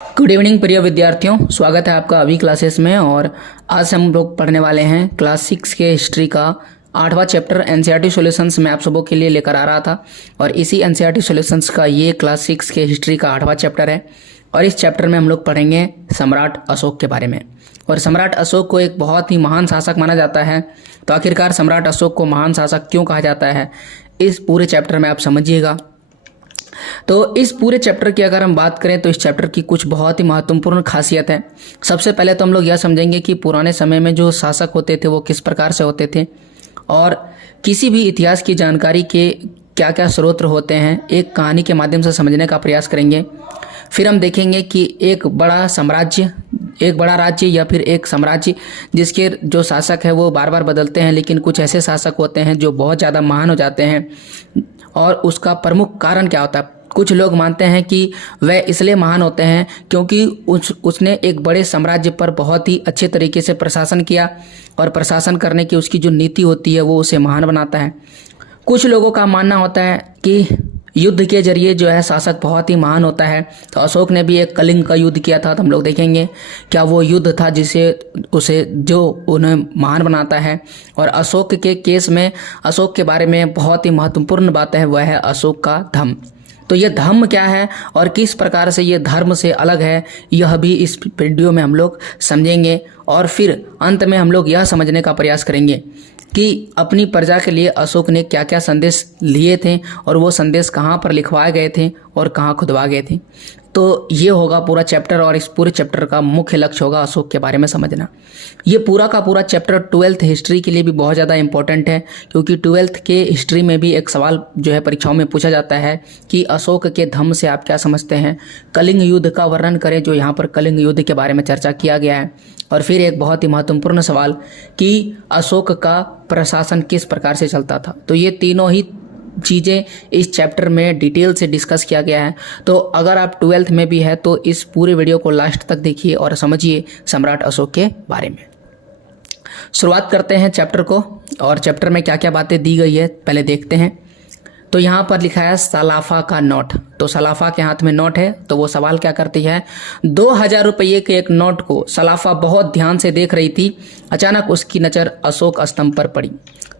Good evening प्रिय विद्यार्थियों, स्वागत है आपका अभी क्लासेस में। और आज हम लोग पढ़ने वाले हैं क्लास 6 के हिस्ट्री का 8वां चैप्टर एनसीईआरटी सॉल्यूशंस में आप सबों के लिए लेकर आ रहा था। और इसी एनसीईआरटी सॉल्यूशंस का ये क्लास 6 के हिस्ट्री का 8वां चैप्टर है। और इस चैप्टर में हम लोग पढ़ेंगे सम्राट अशोक के बारे में। और सम्राट अशोक को एक बहुत ही महान शासक माना जाता है। तो आखिरकार सम्राट अशोक को महान शासक क्यों कहा जाता है, इस पूरे चैप्टर में आप समझिएगा। तो इस पूरे चैप्टर की अगर हम बात करें तो इस चैप्टर की कुछ बहुत ही महत्वपूर्ण खासियत है। सबसे पहले तो हम लोग यह समझेंगे कि पुराने समय में जो शासक होते थे वो किस प्रकार से होते थे, और किसी भी इतिहास की जानकारी के क्या क्या स्रोत होते हैं एक कहानी के माध्यम से समझने का प्रयास करेंगे। फिर हम देखेंगे कि एक बड़ा राज्य या फिर एक साम्राज्य जिसके जो शासक है वो बार बार बदलते हैं, लेकिन कुछ ऐसे शासक होते हैं जो बहुत ज़्यादा महान हो जाते हैं। और उसका प्रमुख कारण क्या होता है? कुछ लोग मानते हैं कि वह इसलिए महान होते हैं क्योंकि उसने एक बड़े साम्राज्य पर बहुत ही अच्छे तरीके से प्रशासन किया, और प्रशासन करने की उसकी जो नीति होती है वो उसे महान बनाता है। कुछ लोगों का मानना होता है कि युद्ध के जरिए जो है शासक बहुत ही महान होता है। तो अशोक ने भी एक कलिंग का युद्ध किया था, तो हम लोग देखेंगे क्या वो युद्ध था जिसे जो उन्हें महान बनाता है। और अशोक के केस में अशोक के बारे में बहुत ही महत्वपूर्ण बात है, वह है अशोक का धम्म। तो यह धम्म क्या है और किस प्रकार से यह धर्म से अलग है, यह भी इस वीडियो में हम लोग समझेंगे। और फिर अंत में हम लोग यह समझने का प्रयास करेंगे कि अपनी प्रजा के लिए अशोक ने क्या क्या संदेश लिए थे, और वो संदेश कहाँ पर लिखवाए गए थे और कहाँ खुदवा गए थे। तो ये होगा पूरा चैप्टर, और इस पूरे चैप्टर का मुख्य लक्ष्य होगा अशोक के बारे में समझना। ये पूरा का पूरा चैप्टर 12th हिस्ट्री के लिए भी बहुत ज़्यादा इंपॉर्टेंट है, क्योंकि 12th के हिस्ट्री में भी एक सवाल जो है परीक्षाओं में पूछा जाता है कि अशोक के धम्म से आप क्या समझते हैं। कलिंग युद्ध का वर्णन करें, जो यहाँ पर कलिंग युद्ध के बारे में चर्चा किया गया है। और फिर एक बहुत ही महत्वपूर्ण सवाल कि अशोक का प्रशासन किस प्रकार से चलता था। तो ये तीनों ही चीज़ें इस चैप्टर में डिटेल से डिस्कस किया गया है। तो अगर आप 12th में भी है तो इस पूरे वीडियो को लास्ट तक देखिए और समझिए सम्राट अशोक के बारे में। शुरुआत करते हैं चैप्टर को, और चैप्टर में क्या क्या बातें दी गई है पहले देखते हैं। तो यहाँ पर लिखा है सलाफा का नोट। तो सलाफा के हाथ में नोट है, तो वो सवाल क्या करती है, 2000 रुपये के एक नोट को सलाफा बहुत ध्यान से देख रही थी। अचानक उसकी नज़र अशोक स्तंभ पर पड़ी।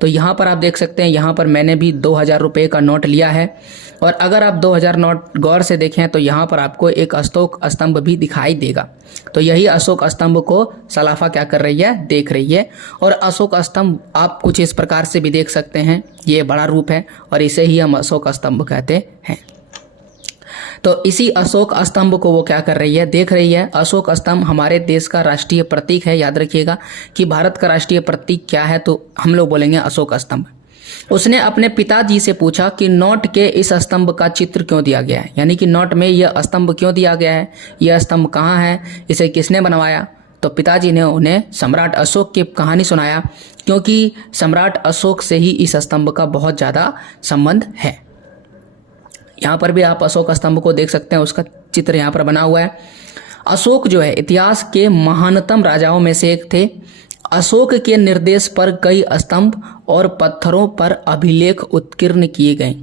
तो यहाँ पर आप देख सकते हैं, यहाँ पर मैंने भी 2000 रुपये का नोट लिया है, और अगर आप 2000 नोट गौर से देखें तो यहाँ पर आपको एक अशोक स्तंभ भी दिखाई देगा। तो यही अशोक स्तंभ को सलाफा क्या कर रही है, देख रही है। और अशोक स्तंभ आप कुछ इस प्रकार से भी देख सकते हैं, ये बड़ा रूप है और इसे ही हम अशोक स्तंभ कहते हैं। तो इसी अशोक स्तंभ को वो क्या कर रही है, देख रही है। अशोक स्तंभ हमारे देश का राष्ट्रीय प्रतीक है। याद रखिएगा कि भारत का राष्ट्रीय प्रतीक क्या है, तो हम लोग बोलेंगे अशोक स्तंभ। उसने अपने पिताजी से पूछा कि नोट के इस स्तंभ का चित्र क्यों दिया गया है, यानी कि नोट में यह स्तंभ क्यों दिया गया है, यह स्तंभ कहाँ है, इसे किसने बनवाया। तो पिताजी ने उन्हें सम्राट अशोक की कहानी सुनाया, क्योंकि सम्राट अशोक से ही इस स्तंभ का बहुत ज़्यादा संबंध है। यहाँ पर भी आप अशोक स्तंभ को देख सकते हैं, उसका चित्र यहाँ पर बना हुआ है। अशोक जो है इतिहास के महानतम राजाओं में से एक थे। अशोक के निर्देश पर कई स्तंभ और पत्थरों पर अभिलेख उत्कीर्ण किए गए।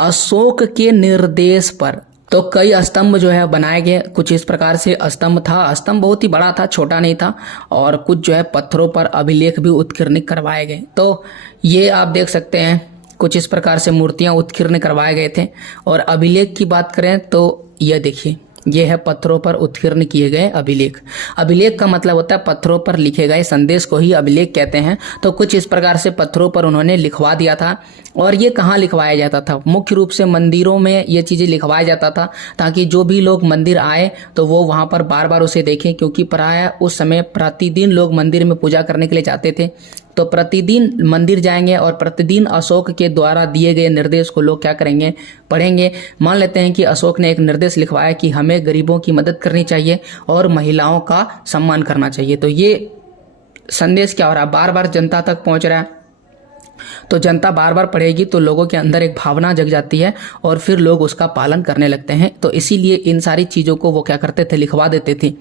अशोक के निर्देश पर तो कई स्तंभ जो है बनाए गए। कुछ इस प्रकार से स्तंभ था, स्तंभ बहुत ही बड़ा था, छोटा नहीं था। और कुछ जो है पत्थरों पर अभिलेख भी उत्कीर्ण करवाए गए। तो ये आप देख सकते हैं, कुछ इस प्रकार से मूर्तियां उत्कीर्ण करवाए गए थे। और अभिलेख की बात करें तो यह देखिए, यह है पत्थरों पर उत्कीर्ण किए गए अभिलेख। अभिलेख का मतलब होता है पत्थरों पर लिखे गए संदेश को ही अभिलेख कहते हैं। तो कुछ इस प्रकार से पत्थरों पर उन्होंने लिखवा दिया था। और ये कहाँ लिखवाया जाता था, मुख्य रूप से मंदिरों में ये चीज़ें लिखवाया जाता था, ताकि जो भी लोग मंदिर आए तो वो वहाँ पर बार बार उसे देखें, क्योंकि प्रायः उस समय प्रतिदिन लोग मंदिर में पूजा करने के लिए जाते थे। तो प्रतिदिन मंदिर जाएंगे और प्रतिदिन अशोक के द्वारा दिए गए निर्देश को लोग क्या करेंगे, पढ़ेंगे। मान लेते हैं कि अशोक ने एक निर्देश लिखवाया कि हमें गरीबों की मदद करनी चाहिए और महिलाओं का सम्मान करना चाहिए। तो ये संदेश क्या हो रहा है, बार बार जनता तक पहुंच रहा है। तो जनता बार बार पढ़ेगी तो लोगों के अंदर एक भावना जग जाती है और फिर लोग उसका पालन करने लगते हैं। तो इसीलिए इन सारी चीज़ों को वो क्या करते थे, लिखवा देते थे।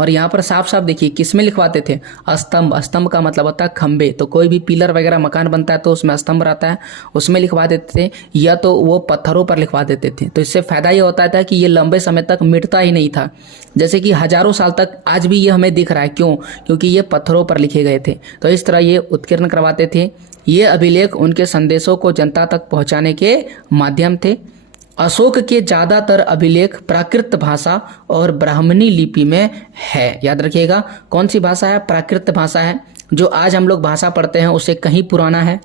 और यहाँ पर साफ साफ देखिए किस में लिखवाते थे, स्तंभ। स्तंभ का मतलब होता है खंबे। तो कोई भी पिलर वगैरह मकान बनता है तो उसमें स्तंभ रहता है, उसमें लिखवा देते थे, या तो वो पत्थरों पर लिखवा देते थे। तो इससे फायदा ये होता था कि ये लंबे समय तक मिटता ही नहीं था, जैसे कि हजारों साल तक आज भी ये हमें दिख रहा है। क्यों? क्योंकि ये पत्थरों पर लिखे गए थे। तो इस तरह ये उत्कीर्ण करवाते थे। ये अभिलेख उनके संदेशों को जनता तक पहुंचाने के माध्यम थे। अशोक के ज़्यादातर अभिलेख प्राकृत भाषा और ब्राह्मणी लिपि में है। याद रखिएगा, कौन सी भाषा है? प्राकृत भाषा है। जो आज हम लोग भाषा पढ़ते हैं उससे कहीं पुराना है।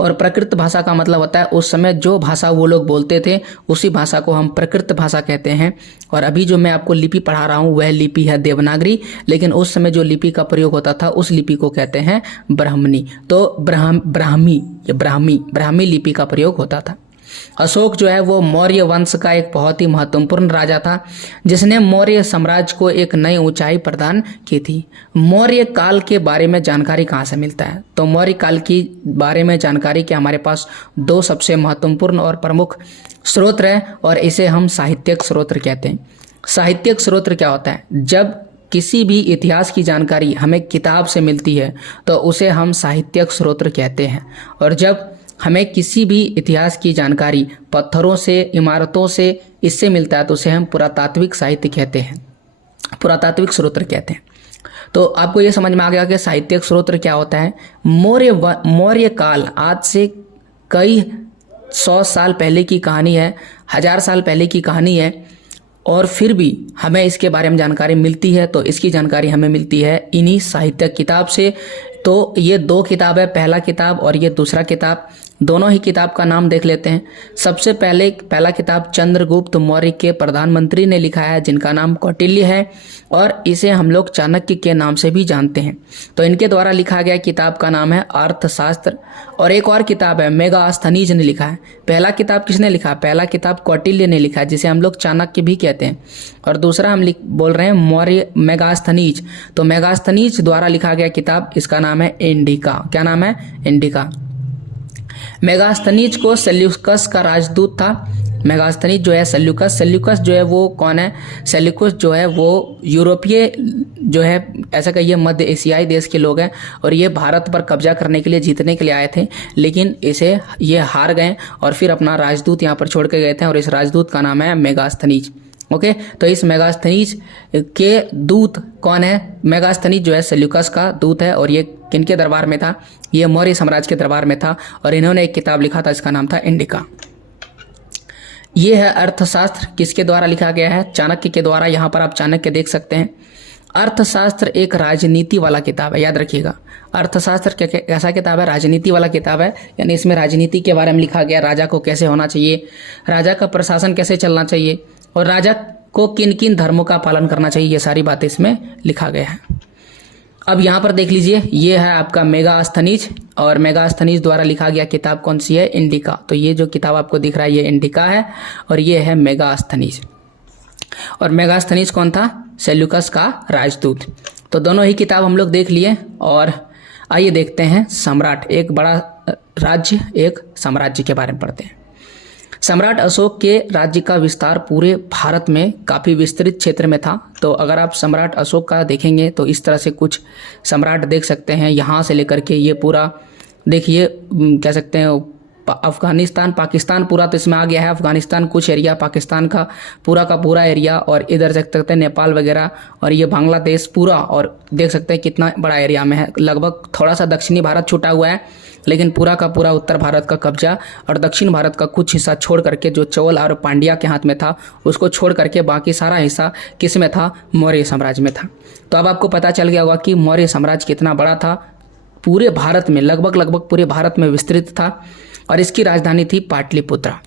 और प्राकृत भाषा का मतलब होता है उस समय जो भाषा वो लोग बोलते थे उसी भाषा को हम प्राकृत भाषा कहते हैं। और अभी जो मैं आपको लिपि पढ़ा रहा हूँ वह लिपि है देवनागरी, लेकिन उस समय जो लिपि का प्रयोग होता था उस लिपि को कहते हैं ब्राह्मणी। तो ब्राह्मी लिपि का प्रयोग होता था। अशोक जो है वो मौर्य वंश का एक बहुत ही महत्वपूर्ण राजा था, जिसने मौर्य साम्राज्य को एक नई ऊंचाई प्रदान की थी। मौर्य काल के बारे में जानकारी कहाँ से मिलता है? तो मौर्य काल की बारे में जानकारी के हमारे पास दो सबसे महत्वपूर्ण और प्रमुख स्रोत है, और इसे हम साहित्यिक स्रोत कहते हैं। साहित्यिक स्रोत क्या होता है? जब किसी भी इतिहास की जानकारी हमें किताब से मिलती है तो उसे हम साहित्यिक स्रोत कहते हैं। और जब हमें किसी भी इतिहास की जानकारी पत्थरों से, इमारतों से, इससे मिलता है तो उसे हम पुरातात्विक साहित्य कहते हैं, पुरातात्विक स्रोत कहते हैं। तो आपको ये समझ में आ गया कि साहित्यिक स्रोत क्या होता है। मौर्य काल आज से कई 100 साल पहले की कहानी है, 1000 साल पहले की कहानी है, और फिर भी हमें इसके बारे में जानकारी मिलती है। तो इसकी जानकारी हमें मिलती है इन्हीं साहित्यिक किताब से। तो ये दो किताब है, पहला किताब और ये दूसरा किताब। दोनों ही किताब का नाम देख लेते हैं। सबसे पहला किताब चंद्रगुप्त मौर्य के प्रधानमंत्री ने लिखा है, जिनका नाम कौटिल्य है, और इसे हम लोग चाणक्य के नाम से भी जानते हैं। तो इनके द्वारा लिखा गया किताब का नाम है अर्थशास्त्र। और एक और किताब है मेगास्थनीज ने लिखा है। पहला किताब किसने लिखा? पहला किताब कौटिल्य ने लिखा है, जिसे हम लोग चाणक्य भी कहते हैं। और दूसरा हम बोल रहे हैं मौर्य मेगास्थनीज। तो मेगास्थनीज द्वारा लिखा गया किताब, इसका नाम है इंडिका। क्या नाम है? इंडिका। मेगास्थनीज को सेल्यूकस का राजदूत था। मेगास्थनीज जो है सेल्यूकस जो है वो कौन है? सेल्यूकस जो है वो यूरोपीय जो है, ऐसा कहिए मध्य एशियाई देश के लोग हैं, और ये भारत पर कब्जा करने के लिए, जीतने के लिए आए थे, लेकिन ये हार गए और फिर अपना राजदूत यहाँ पर छोड़ के गए थे, और इस राजदूत का नाम है मेगास्थनीज। ओके, तो इस मेगास्थनीज के दूत कौन है? मेगास्थनीज जो है सेल्यूकस का दूत है, और ये किनके दरबार में था? ये मौर्य साम्राज्य के दरबार में था, और इन्होंने एक किताब लिखा था, इसका नाम था इंडिका। ये है अर्थशास्त्र। किसके द्वारा लिखा गया है? चाणक्य के द्वारा। यहाँ पर आप चाणक्य देख सकते हैं। अर्थशास्त्र एक राजनीति वाला किताब है, याद रखिएगा। अर्थशास्त्र कैसा किताब है? राजनीति वाला किताब है, यानी इसमें राजनीति के बारे में लिखा गया, राजा को कैसे होना चाहिए, राजा का प्रशासन कैसे चलना चाहिए, और राजा को किन किन धर्मों का पालन करना चाहिए, ये सारी बातें इसमें लिखा गया है। अब यहाँ पर देख लीजिए, ये है आपका मेगास्थनीज, और मेगास्थनीज द्वारा लिखा गया किताब कौन सी है? इंडिका। तो ये जो किताब आपको दिख रहा है ये इंडिका है, और ये है मेगास्थनीज। और मेगास्थनीज कौन था? सेल्यूकस का राजदूत। तो दोनों ही किताब हम लोग देख लिए, और आइए देखते हैं सम्राट। एक बड़ा राज्य, एक साम्राज्य के बारे में पढ़ते हैं। सम्राट अशोक के राज्य का विस्तार पूरे भारत में काफ़ी विस्तृत क्षेत्र में था। तो अगर आप सम्राट अशोक का देखेंगे तो इस तरह से कुछ सम्राट देख सकते हैं। यहाँ से लेकर के ये पूरा देखिए, कह सकते हैं अफगानिस्तान, पाकिस्तान पूरा तो इसमें आ गया है। अफगानिस्तान कुछ एरिया, पाकिस्तान का पूरा एरिया, और इधर देख सकते हैं नेपाल वगैरह, और ये बांग्लादेश पूरा, और देख सकते हैं कितना बड़ा एरिया में है। लगभग थोड़ा सा दक्षिणी भारत छूटा हुआ है, लेकिन पूरा का पूरा उत्तर भारत का कब्जा, और दक्षिण भारत का कुछ हिस्सा छोड़ करके, जो चोल और पांड्या के हाथ में था उसको छोड़ करके बाकी सारा हिस्सा किस में था? मौर्य साम्राज्य में था। तो अब आपको पता चल गया होगा कि मौर्य साम्राज्य कितना बड़ा था। पूरे भारत में, लगभग पूरे भारत में विस्तृत था, और इसकी राजधानी थी पाटलिपुत्रा।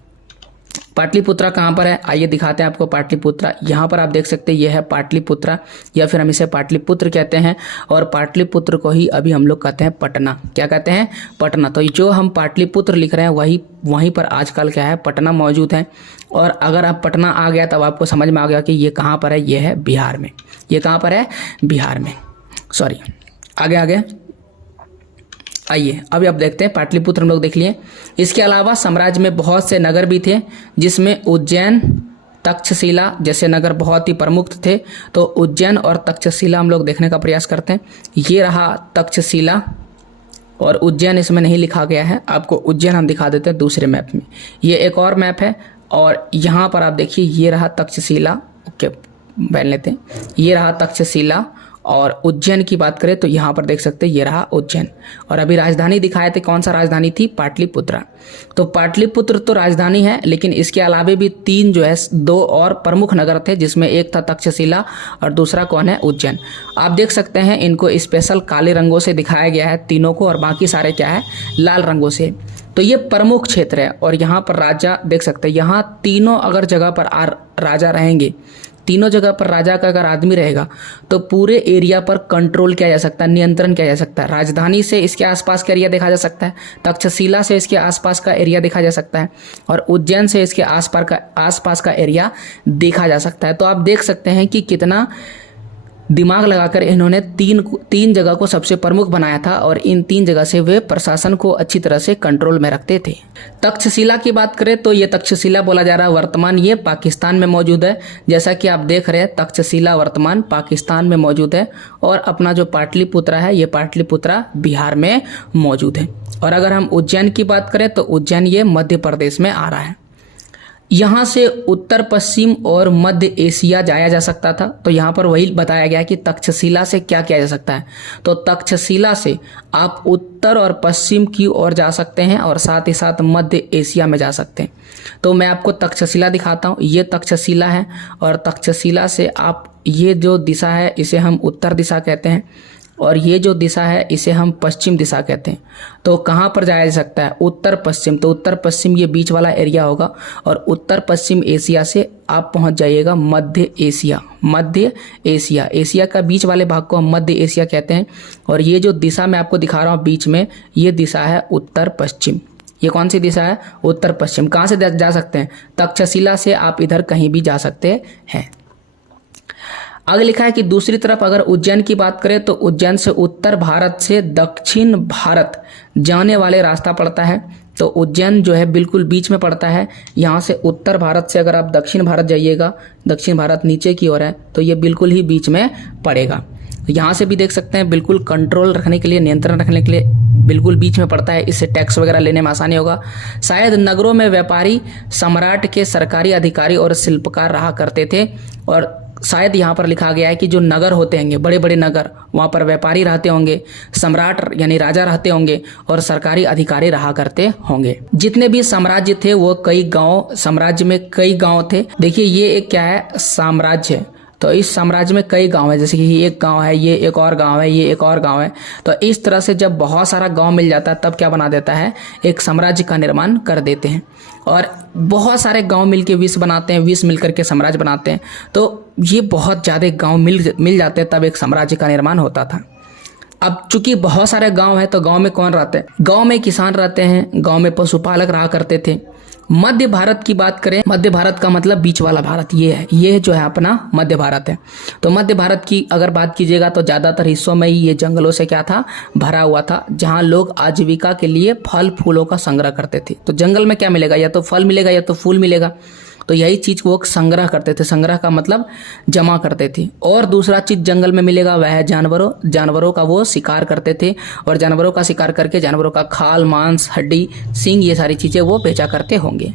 पाटलिपुत्रा कहाँ पर है? आइए दिखाते हैं आपको पाटलिपुत्रा। यहाँ पर आप देख सकते हैं, यह है पाटलिपुत्रा, या फिर हम इसे पाटलिपुत्र कहते हैं। और पाटलिपुत्र को ही अभी हम लोग कहते हैं पटना। क्या कहते हैं? पटना। तो जो हम पाटलिपुत्र लिख रहे हैं वहीं पर आजकल क्या है? पटना मौजूद है। और अगर आप पटना आ गया तब आपको समझ में आ गया कि ये कहाँ पर है। ये है बिहार में। ये कहाँ पर है? बिहार में। सॉरी, आगे आइए अभी आप देखते हैं पाटलिपुत्र हम लोग देख लिए। इसके अलावा साम्राज्य में बहुत से नगर भी थे, जिसमें उज्जैन, तक्षशिला जैसे नगर बहुत ही प्रमुख थे। तो उज्जैन और तक्षशिला हम लोग देखने का प्रयास करते हैं। ये रहा तक्षशिला और उज्जैन इसमें नहीं लिखा गया है, आपको उज्जैन हम दिखा देते हैं दूसरे मैप में। ये एक और मैप है और यहाँ पर आप देखिए ये रहा तक्षशिला। ओके पहन लेते हैं। ये रहा तक्षशिला और उज्जैन की बात करें तो यहाँ पर देख सकते हैं ये रहा उज्जैन। और अभी राजधानी दिखाए थे, कौन सा राजधानी थी? पाटलिपुत्र। तो पाटलिपुत्र तो राजधानी है, लेकिन इसके अलावे भी 3 जो है 2 और प्रमुख नगर थे, जिसमें एक था तक्षशिला और दूसरा कौन है? उज्जैन। आप देख सकते हैं इनको स्पेशल काले रंगों से दिखाया गया है तीनों को, और बाकी सारे क्या है? लाल रंगों से। तो ये प्रमुख क्षेत्र है और यहाँ पर राजा देख सकते हैं, यहाँ तीनों अगर जगह पर राजा रहेंगे, तीनों जगह पर राजा का अगर आदमी रहेगा तो पूरे एरिया पर कंट्रोल किया जा सकता है, नियंत्रण किया जा सकता है। राजधानी से इसके आसपास का एरिया देखा जा सकता है, तक्षशिला से इसके आसपास का एरिया देखा जा सकता है और उज्जैन से इसके आसपास का एरिया देखा जा सकता है। तो आप देख सकते हैं कि कितना दिमाग लगाकर इन्होंने तीन जगह को सबसे प्रमुख बनाया था और इन 3 जगह से वे प्रशासन को अच्छी तरह से कंट्रोल में रखते थे। तक्षशिला की बात करें तो ये तक्षशिला बोला जा रहा है, वर्तमान ये पाकिस्तान में मौजूद है। जैसा कि आप देख रहे हैं तक्षशिला वर्तमान पाकिस्तान में मौजूद है और अपना जो पाटलिपुत्र है ये पाटलिपुत्र बिहार में मौजूद है। और अगर हम उज्जैन की बात करें तो उज्जैन ये मध्य प्रदेश में आ रहा है। यहाँ से उत्तर पश्चिम और मध्य एशिया जाया जा सकता था। तो यहाँ पर वही बताया गया कि तक्षशिला से क्या किया जा सकता है। तो तक्षशिला से आप उत्तर और पश्चिम की ओर जा सकते हैं और साथ ही साथ मध्य एशिया में जा सकते हैं। तो मैं आपको तक्षशिला दिखाता हूँ। ये तक्षशिला है और तक्षशिला से आप ये जो दिशा है इसे हम उत्तर दिशा कहते हैं और ये जो दिशा है इसे हम पश्चिम दिशा कहते हैं। तो कहाँ पर जाया जा सकता है? उत्तर पश्चिम। तो उत्तर पश्चिम ये बीच वाला एरिया होगा और उत्तर पश्चिम एशिया से आप पहुँच जाइएगा मध्य एशिया। मध्य एशिया, एशिया का बीच वाले भाग को हम मध्य एशिया कहते हैं। और ये जो दिशा मैं आपको दिखा रहा हूँ बीच में, ये दिशा है उत्तर पश्चिम। ये कौन सी दिशा है? उत्तर पश्चिम। कहाँ से जा सकते हैं? तक्षशिला से आप इधर कहीं भी जा सकते हैं। आगे लिखा है कि दूसरी तरफ अगर उज्जैन की बात करें तो उज्जैन से उत्तर भारत से दक्षिण भारत जाने वाले रास्ता पड़ता है। तो उज्जैन जो है बिल्कुल बीच में पड़ता है। यहाँ से उत्तर भारत से अगर आप दक्षिण भारत जाइएगा, दक्षिण भारत नीचे की ओर है, तो ये बिल्कुल ही बीच में पड़ेगा। यहाँ से भी देख सकते हैं बिल्कुल कंट्रोल रखने के लिए, नियंत्रण रखने के लिए बिल्कुल बीच में पड़ता है। इससे टैक्स वगैरह लेने में आसानी होगा। शायद नगरों में व्यापारी सम्राट के सरकारी अधिकारी और शिल्पकार रहा करते थे और शायद यहाँ पर लिखा गया है कि जो नगर होते होंगे, बड़े बड़े नगर, वहाँ पर व्यापारी रहते होंगे, सम्राट यानी राजा रहते होंगे और सरकारी अधिकारी रहा करते होंगे। जितने भी साम्राज्य थे वो कई गांव, साम्राज्य में कई गांव थे। देखिए ये एक क्या है? साम्राज्य है। तो इस साम्राज्य में कई गांव है, जैसे कि ये एक गांव है, ये एक और गांव है, ये एक और गांव है। तो इस तरह से जब बहुत सारा गांव मिल जाता है तब क्या बना देता है? एक साम्राज्य का निर्माण कर देते हैं। और बहुत सारे गांव मिलके विश्व बनाते हैं, विश्व मिलकर के साम्राज्य बनाते हैं। तो ये बहुत ज़्यादा गांव मिल जाते हैं तब एक साम्राज्य का निर्माण होता था। अब चूंकि बहुत सारे गांव है तो गांव में कौन रहते हैं? गांव में किसान रहते हैं, गांव में पशुपालक रहा करते थे। मध्य भारत की बात करें, मध्य भारत का मतलब बीच वाला भारत ये है, ये जो है अपना मध्य भारत है। तो मध्य भारत की अगर बात कीजिएगा तो ज़्यादातर हिस्सों में ही ये जंगलों से क्या था? भरा हुआ था, जहाँ लोग आजीविका के लिए फल फूलों का संग्रह करते थे। तो जंगल में क्या मिलेगा? या तो फल मिलेगा या तो फूल मिलेगा। तो यही चीज़ वो संग्रह करते थे। संग्रह का मतलब जमा करते थे। और दूसरा चीज़ जंगल में मिलेगा वह है जानवरों का वो शिकार करते थे और जानवरों का शिकार करके जानवरों का खाल, मांस, हड्डी, सींग, ये सारी चीज़ें वो बेचा करते होंगे।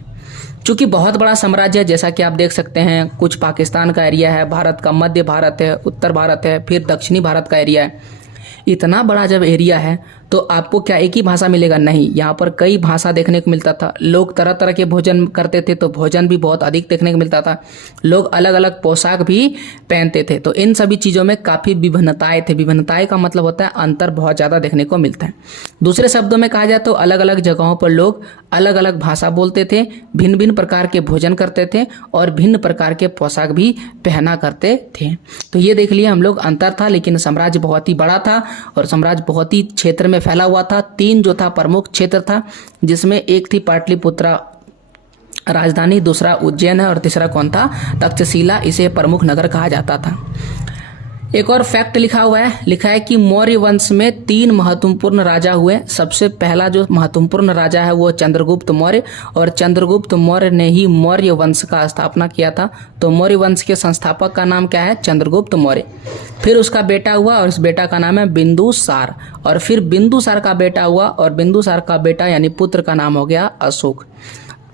चूँकि बहुत बड़ा साम्राज्य है, जैसा कि आप देख सकते हैं, कुछ पाकिस्तान का एरिया है, भारत का मध्य भारत है, उत्तर भारत है, फिर दक्षिणी भारत का एरिया है। इतना बड़ा जब एरिया है तो आपको क्या एक ही भाषा मिलेगा? नहीं, यहाँ पर कई भाषा देखने को मिलता था। लोग तरह तरह के भोजन करते थे तो भोजन भी बहुत अधिक देखने को मिलता था। लोग अलग अलग पोशाक भी पहनते थे। तो इन सभी चीज़ों में काफ़ी विभिन्नताएं थे। विभिन्नताएं का मतलब होता है अंतर बहुत ज़्यादा देखने को मिलता है। दूसरे शब्दों में कहा जाए तो अलग अलग जगहों पर लोग अलग अलग भाषा बोलते थे, भिन्न भिन्न प्रकार के भोजन करते थे और भिन्न प्रकार के पोशाक भी पहना करते थे। तो ये देख लिए हम लोग अंतर था, लेकिन साम्राज्य बहुत ही बड़ा था और साम्राज्य बहुत ही क्षेत्र में फैला हुआ था। 3 जो था प्रमुख क्षेत्र था, जिसमें एक थी पाटलिपुत्र राजधानी, दूसरा उज्जैन है और तीसरा कौन था? तक्षशिला। इसे प्रमुख नगर कहा जाता था। एक और फैक्ट लिखा हुआ है, लिखा है कि मौर्य वंश में 3 महत्वपूर्ण राजा हुए। सबसे पहला जो महत्वपूर्ण राजा है वो चंद्रगुप्त मौर्य, और चंद्रगुप्त मौर्य ने ही मौर्य वंश का स्थापना किया था। तो मौर्य वंश के संस्थापक का नाम क्या है? चंद्रगुप्त मौर्य। फिर उसका बेटा हुआ और इस बेटा का नाम है बिंदुसार, और फिर बिंदुसार का बेटा हुआ और बिंदुसार का बेटा यानी पुत्र का नाम हो गया अशोक।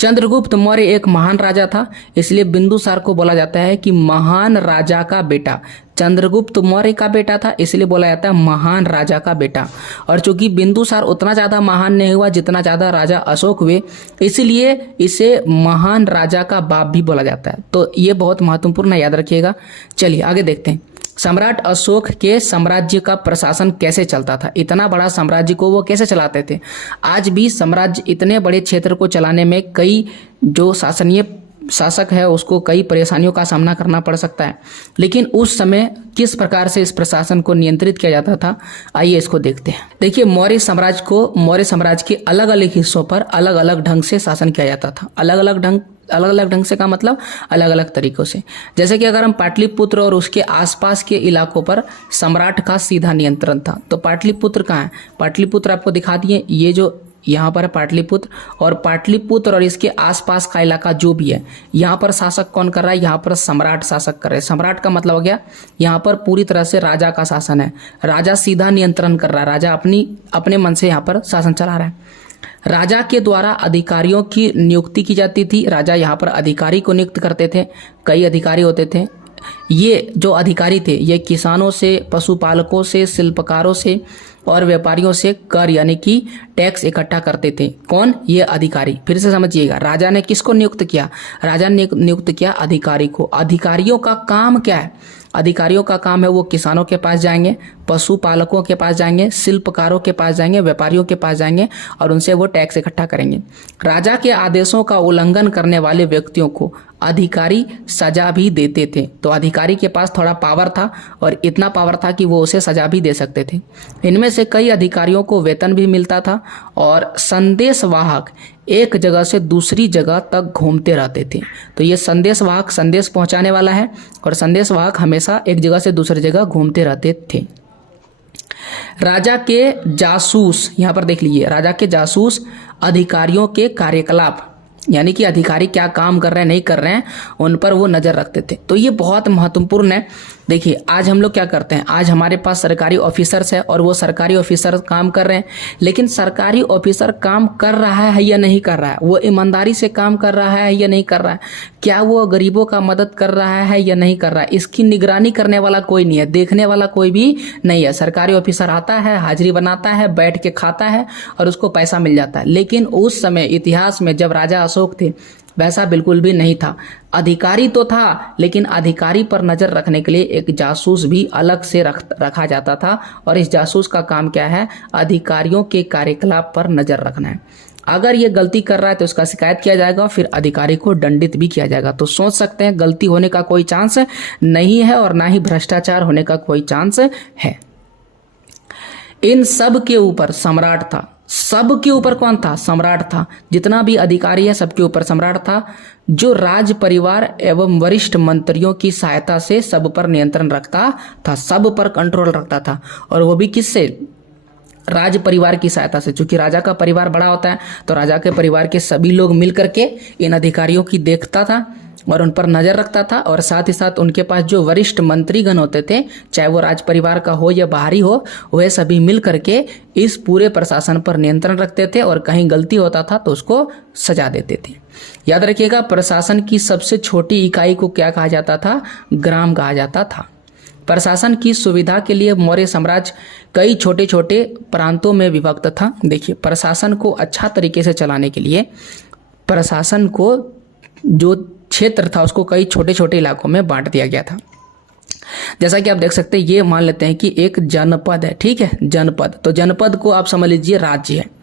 चंद्रगुप्त मौर्य एक महान राजा था, इसलिए बिंदुसार को बोला जाता है कि महान राजा का बेटा। चंद्रगुप्त मौर्य का बेटा था इसलिए बोला जाता है महान राजा का बेटा। और चूंकि बिंदुसार उतना ज़्यादा महान नहीं हुआ जितना ज़्यादा राजा अशोक हुए, इसलिए इसे महान राजा का बाप भी बोला जाता है। तो ये बहुत महत्वपूर्ण है, याद रखिएगा। चलिए आगे देखते हैं, सम्राट अशोक के साम्राज्य का प्रशासन कैसे चलता था? इतना बड़ा साम्राज्य को वो कैसे चलाते थे? आज भी साम्राज्य इतने बड़े क्षेत्र को चलाने में कई जो शासनीय शासक है उसको कई परेशानियों का सामना करना पड़ सकता है, लेकिन उस समय किस प्रकार से इस प्रशासन को नियंत्रित किया जाता था, आइए इसको देखते हैं। देखिए, मौर्य साम्राज्य के अलग अलग हिस्सों पर अलग अलग ढंग से शासन किया जाता था। अलग अलग ढंग से का मतलब अलग अलग तरीकों से। जैसे कि अगर हम पाटलिपुत्र और उसके आसपास के इलाकों पर सम्राट का सीधा नियंत्रण था। तो पाटलिपुत्र कहाँ है? पाटलिपुत्र आपको दिखा दिए, ये जो यहाँ पर है पाटलिपुत्र, और पाटलिपुत्र और इसके आसपास का इलाका जो भी है, यहाँ पर शासक कौन कर रहा है? यहाँ पर सम्राट शासक कर रहे हैं। सम्राट का मतलब हो गया यहाँ पर पूरी तरह से राजा का शासन है। राजा सीधा नियंत्रण कर रहा है, राजा अपने मन से यहाँ पर शासन चला रहा है। राजा के द्वारा अधिकारियों की नियुक्ति की जाती थी। राजा यहाँ पर अधिकारी को नियुक्त करते थे। कई अधिकारी होते थे। ये जो अधिकारी थे ये किसानों से, पशुपालकों से, शिल्पकारों से और व्यापारियों से कर यानी कि टैक्स इकट्ठा करते थे। कौन? ये अधिकारी। फिर से समझिएगा, राजा ने किसको नियुक्त किया? राजा ने नियुक्त किया अधिकारी को। अधिकारियों का काम क्या है? अधिकारियों का काम है वो किसानों के पास जाएंगे, पशुपालकों के पास जाएंगे, शिल्पकारों के पास जाएंगे, व्यापारियों के पास जाएंगे और उनसे वो टैक्स इकट्ठा करेंगे। राजा के आदेशों का उल्लंघन करने वाले व्यक्तियों को अधिकारी सजा भी देते थे। तो अधिकारी के पास थोड़ा पावर था और इतना पावर था कि वो उसे सजा भी दे सकते थे। इनमें से कई अधिकारियों को वेतन भी मिलता था और संदेशवाहक एक जगह से दूसरी जगह तक घूमते रहते थे। तो ये संदेशवाहक संदेश पहुंचाने वाला है और संदेशवाहक हमेशा एक जगह से दूसरी जगह घूमते रहते थे। राजा के जासूस, यहाँ पर देख लीजिए, राजा के जासूस अधिकारियों के कार्यकलाप यानी कि अधिकारी क्या काम कर रहे हैं नहीं कर रहे हैं उन पर वो नज़र रखते थे। तो ये बहुत महत्वपूर्ण है। देखिए, आज हम लोग क्या करते हैं, आज हमारे पास सरकारी ऑफिसर्स है और वो सरकारी ऑफिसर काम कर रहे हैं, लेकिन सरकारी ऑफिसर काम कर रहा है या नहीं कर रहा है, वो ईमानदारी से काम कर रहा है या नहीं कर रहा है, क्या वो गरीबों का मदद कर रहा है या नहीं कर रहा है, इसकी निगरानी करने वाला कोई नहीं है, देखने वाला कोई भी नहीं है। सरकारी ऑफिसर आता है, हाजिरी बनाता है, बैठ के खाता है और उसको पैसा मिल जाता है। लेकिन उस समय इतिहास में जब राजा अशोक थे वैसा बिल्कुल भी नहीं था। अधिकारी तो था, लेकिन अधिकारी पर नजर रखने के लिए एक जासूस भी अलग से रखा जाता था और इस जासूस का काम क्या है? अधिकारियों के कार्यकलाप पर नजर रखना है। अगर ये गलती कर रहा है तो उसका शिकायत किया जाएगा, फिर अधिकारी को दंडित भी किया जाएगा। तो सोच सकते हैं गलती होने का कोई चांस नहीं है और ना ही भ्रष्टाचार होने का कोई चांस है। इन सब के ऊपर सम्राट था। सबके ऊपर कौन था? सम्राट था। जितना भी अधिकारी है सबके ऊपर सम्राट था, जो राज परिवार एवं वरिष्ठ मंत्रियों की सहायता से सब पर नियंत्रण रखता था, सब पर कंट्रोल रखता था। और वो भी किससे? राज परिवार की सहायता से। चूंकि राजा का परिवार बड़ा होता है तो राजा के परिवार के सभी लोग मिल करके इन अधिकारियों की देखता था और उन पर नजर रखता था। और साथ ही साथ उनके पास जो वरिष्ठ मंत्रीगण होते थे, चाहे वो राज परिवार का हो या बाहरी हो, वह सभी मिल करके इस पूरे प्रशासन पर नियंत्रण रखते थे और कहीं गलती होता था तो उसको सजा देते थे। याद रखिएगा, प्रशासन की सबसे छोटी इकाई को क्या कहा जाता था? ग्राम कहा जाता था। प्रशासन की सुविधा के लिए मौर्य साम्राज्य कई छोटे छोटे प्रांतों में विभक्त था। देखिए, प्रशासन को अच्छा तरीके से चलाने के लिए प्रशासन को जो क्षेत्र था उसको कई छोटे छोटे इलाकों में बांट दिया गया था। जैसा कि आप देख सकते हैं, ये मान लेते हैं कि एक जनपद है, ठीक है, जनपद। तो जनपद को आप समझ लीजिए राज्य है।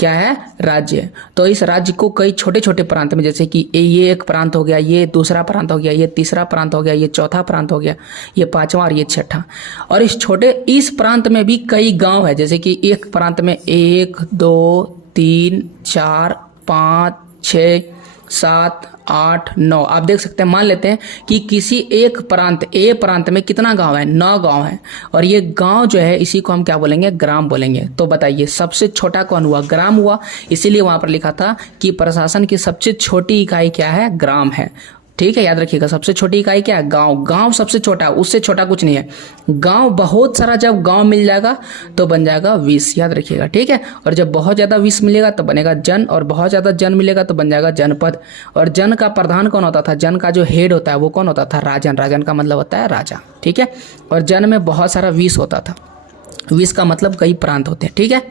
क्या है? राज्य है। तो इस राज्य को कई छोटे छोटे प्रांत में, जैसे कि ये एक प्रांत हो गया, ये दूसरा प्रांत हो गया, ये तीसरा प्रांत हो गया, ये चौथा प्रांत हो गया, ये पांचवा और ये छठा। और इस प्रांत में भी कई गांव है। जैसे कि एक प्रांत में 1 2 3 4 5 6 7 8, 9। आप देख सकते हैं, मान लेते हैं कि किसी एक प्रांत ए प्रांत में कितना गांव है, 9 गांव है, और ये गांव जो है इसी को हम क्या बोलेंगे, ग्राम बोलेंगे। तो बताइए सबसे छोटा कौन हुआ, ग्राम हुआ। इसीलिए वहां पर लिखा था कि प्रशासन की सबसे छोटी इकाई क्या है, ग्राम है। ठीक है, याद रखिएगा, सबसे छोटी इकाई क्या है, गांव। गांव सबसे छोटा, उससे छोटा कुछ नहीं है। गांव बहुत सारा जब गांव मिल जाएगा तो बन जाएगा 20, याद रखिएगा। ठीक है, और जब बहुत ज्यादा 20 मिलेगा तो बनेगा जन, और बहुत ज्यादा जन मिलेगा तो बन जाएगा जनपद। और जन का प्रधान कौन होता था, जन का जो हेड होता है वो कौन होता था, राजन। राजन का मतलब होता है राजा। ठीक है, और जन में बहुत सारा 20 होता था। 20 का मतलब कई प्रांत होते हैं। ठीक है,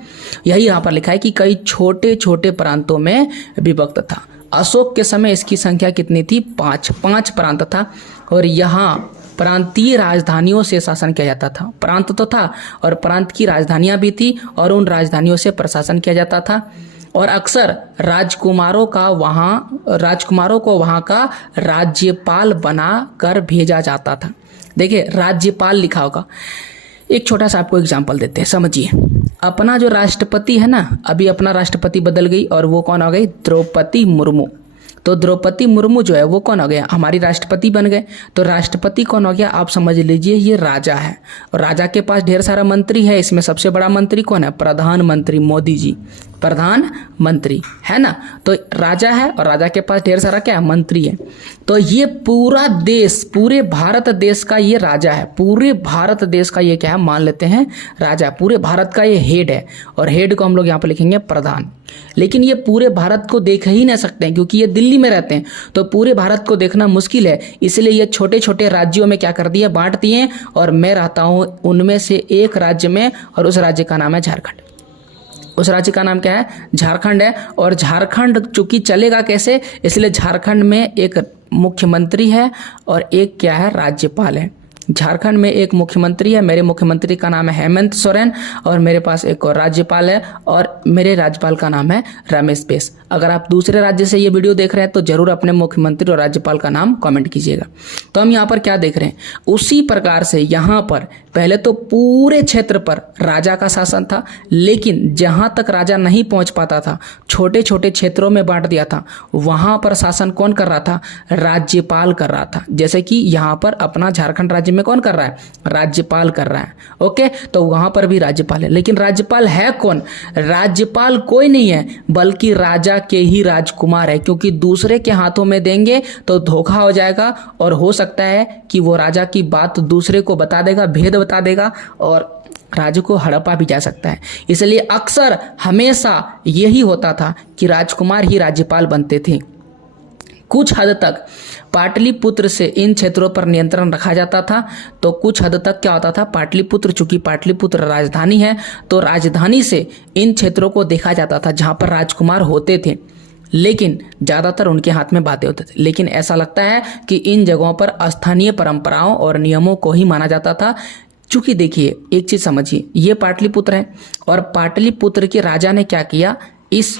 यही यहाँ पर लिखा है कि कई छोटे छोटे प्रांतों में विभक्त था। अशोक के समय इसकी संख्या कितनी थी, 5 प्रांत था। और यहाँ प्रांतीय राजधानियों से शासन किया जाता था। प्रांत तो था और प्रांत की राजधानियां भी थी, और उन राजधानियों से प्रशासन किया जाता था। और अक्सर राजकुमारों को वहां का राज्यपाल बना कर भेजा जाता था। देखिए राज्यपाल लिखा होगा। एक छोटा सा आपको एग्जाम्पल देते हैं, समझिए। अपना जो राष्ट्रपति है ना, अभी अपना राष्ट्रपति बदल गई और वो कौन हो गई, द्रौपदी मुर्मू। तो द्रौपदी मुर्मू जो है वो कौन हो गया, हमारी राष्ट्रपति बन गए। तो राष्ट्रपति कौन हो गया, आप समझ लीजिए ये राजा है। और राजा के पास ढेर सारा मंत्री है। इसमें सबसे बड़ा मंत्री कौन है, प्रधानमंत्री, मोदी जी प्रधानमंत्री है ना। तो राजा है और राजा के पास ढेर सारा क्या है, मंत्री है। तो ये पूरा देश, पूरे भारत देश का ये राजा है। पूरे भारत देश का ये क्या है, मान लेते हैं राजा। पूरे भारत का ये हेड है, और हेड को हम लोग यहाँ पर लिखेंगे प्रधान। लेकिन ये पूरे भारत को देख ही नहीं सकते हैं क्योंकि ये दिल्ली में रहते हैं, तो पूरे भारत को देखना मुश्किल है। इसलिए ये छोटे छोटे राज्यों में क्या कर दिए, बांट दिए। और मैं रहता हूँ उनमें से एक राज्य में, और उस राज्य का नाम है झारखंड। उस राज्य का नाम क्या है, झारखंड है। और झारखंड चूंकि चलेगा कैसे, इसलिए झारखंड में एक मुख्यमंत्री है और एक क्या है, राज्यपाल है। झारखंड में एक मुख्यमंत्री है, मेरे मुख्यमंत्री का नाम है हेमंत सोरेन, और मेरे पास एक और राज्यपाल है, और मेरे राज्यपाल का नाम है रमेश बैस। अगर आप दूसरे राज्य से ये वीडियो देख रहे हैं तो जरूर अपने मुख्यमंत्री और राज्यपाल का नाम कमेंट कीजिएगा। तो हम यहाँ पर क्या देख रहे हैं, उसी प्रकार से यहाँ पर पहले तो पूरे क्षेत्र पर राजा का शासन था, लेकिन जहां तक राजा नहीं पहुंच पाता था, छोटे छोटे क्षेत्रों में बांट दिया था, वहां पर शासन कौन कर रहा था, राज्यपाल कर रहा था। जैसे कि यहाँ पर अपना झारखंड राज्य में कौन कर रहा है, राज्यपाल कर रहा है। ओके, तो वहां पर भी राज्यपाल है, लेकिन राज्यपाल है कौन, राज्यपाल कोई नहीं है बल्कि राजा के ही राजकुमार है। क्योंकि दूसरे के हाथों में देंगे तो धोखा हो जाएगा, और हो सकता है कि वो राजा की बात दूसरे को बता देगा, भेद बता देगा, और राज्य को हड़पा भी जा सकता है। इसलिए अक्सर हमेशा यही होता था कि राजकुमार ही राज्यपाल बनते थे। कुछ हद तक पाटलिपुत्र से इन क्षेत्रों पर नियंत्रण रखा जाता था। तो कुछ हद तक क्या होता था, पाटलिपुत्र, चूंकि पाटलिपुत्र राजधानी है, तो राजधानी से इन क्षेत्रों को देखा जाता था जहां पर राजकुमार होते थे, लेकिन ज्यादातर उनके हाथ में बातें होते थे। लेकिन ऐसा लगता है कि इन जगहों पर स्थानीय परंपराओं और नियमों को ही माना जाता था। चूंकि देखिए एक चीज समझिए, ये पाटलिपुत्र है, और पाटलिपुत्र के राजा ने क्या किया, इस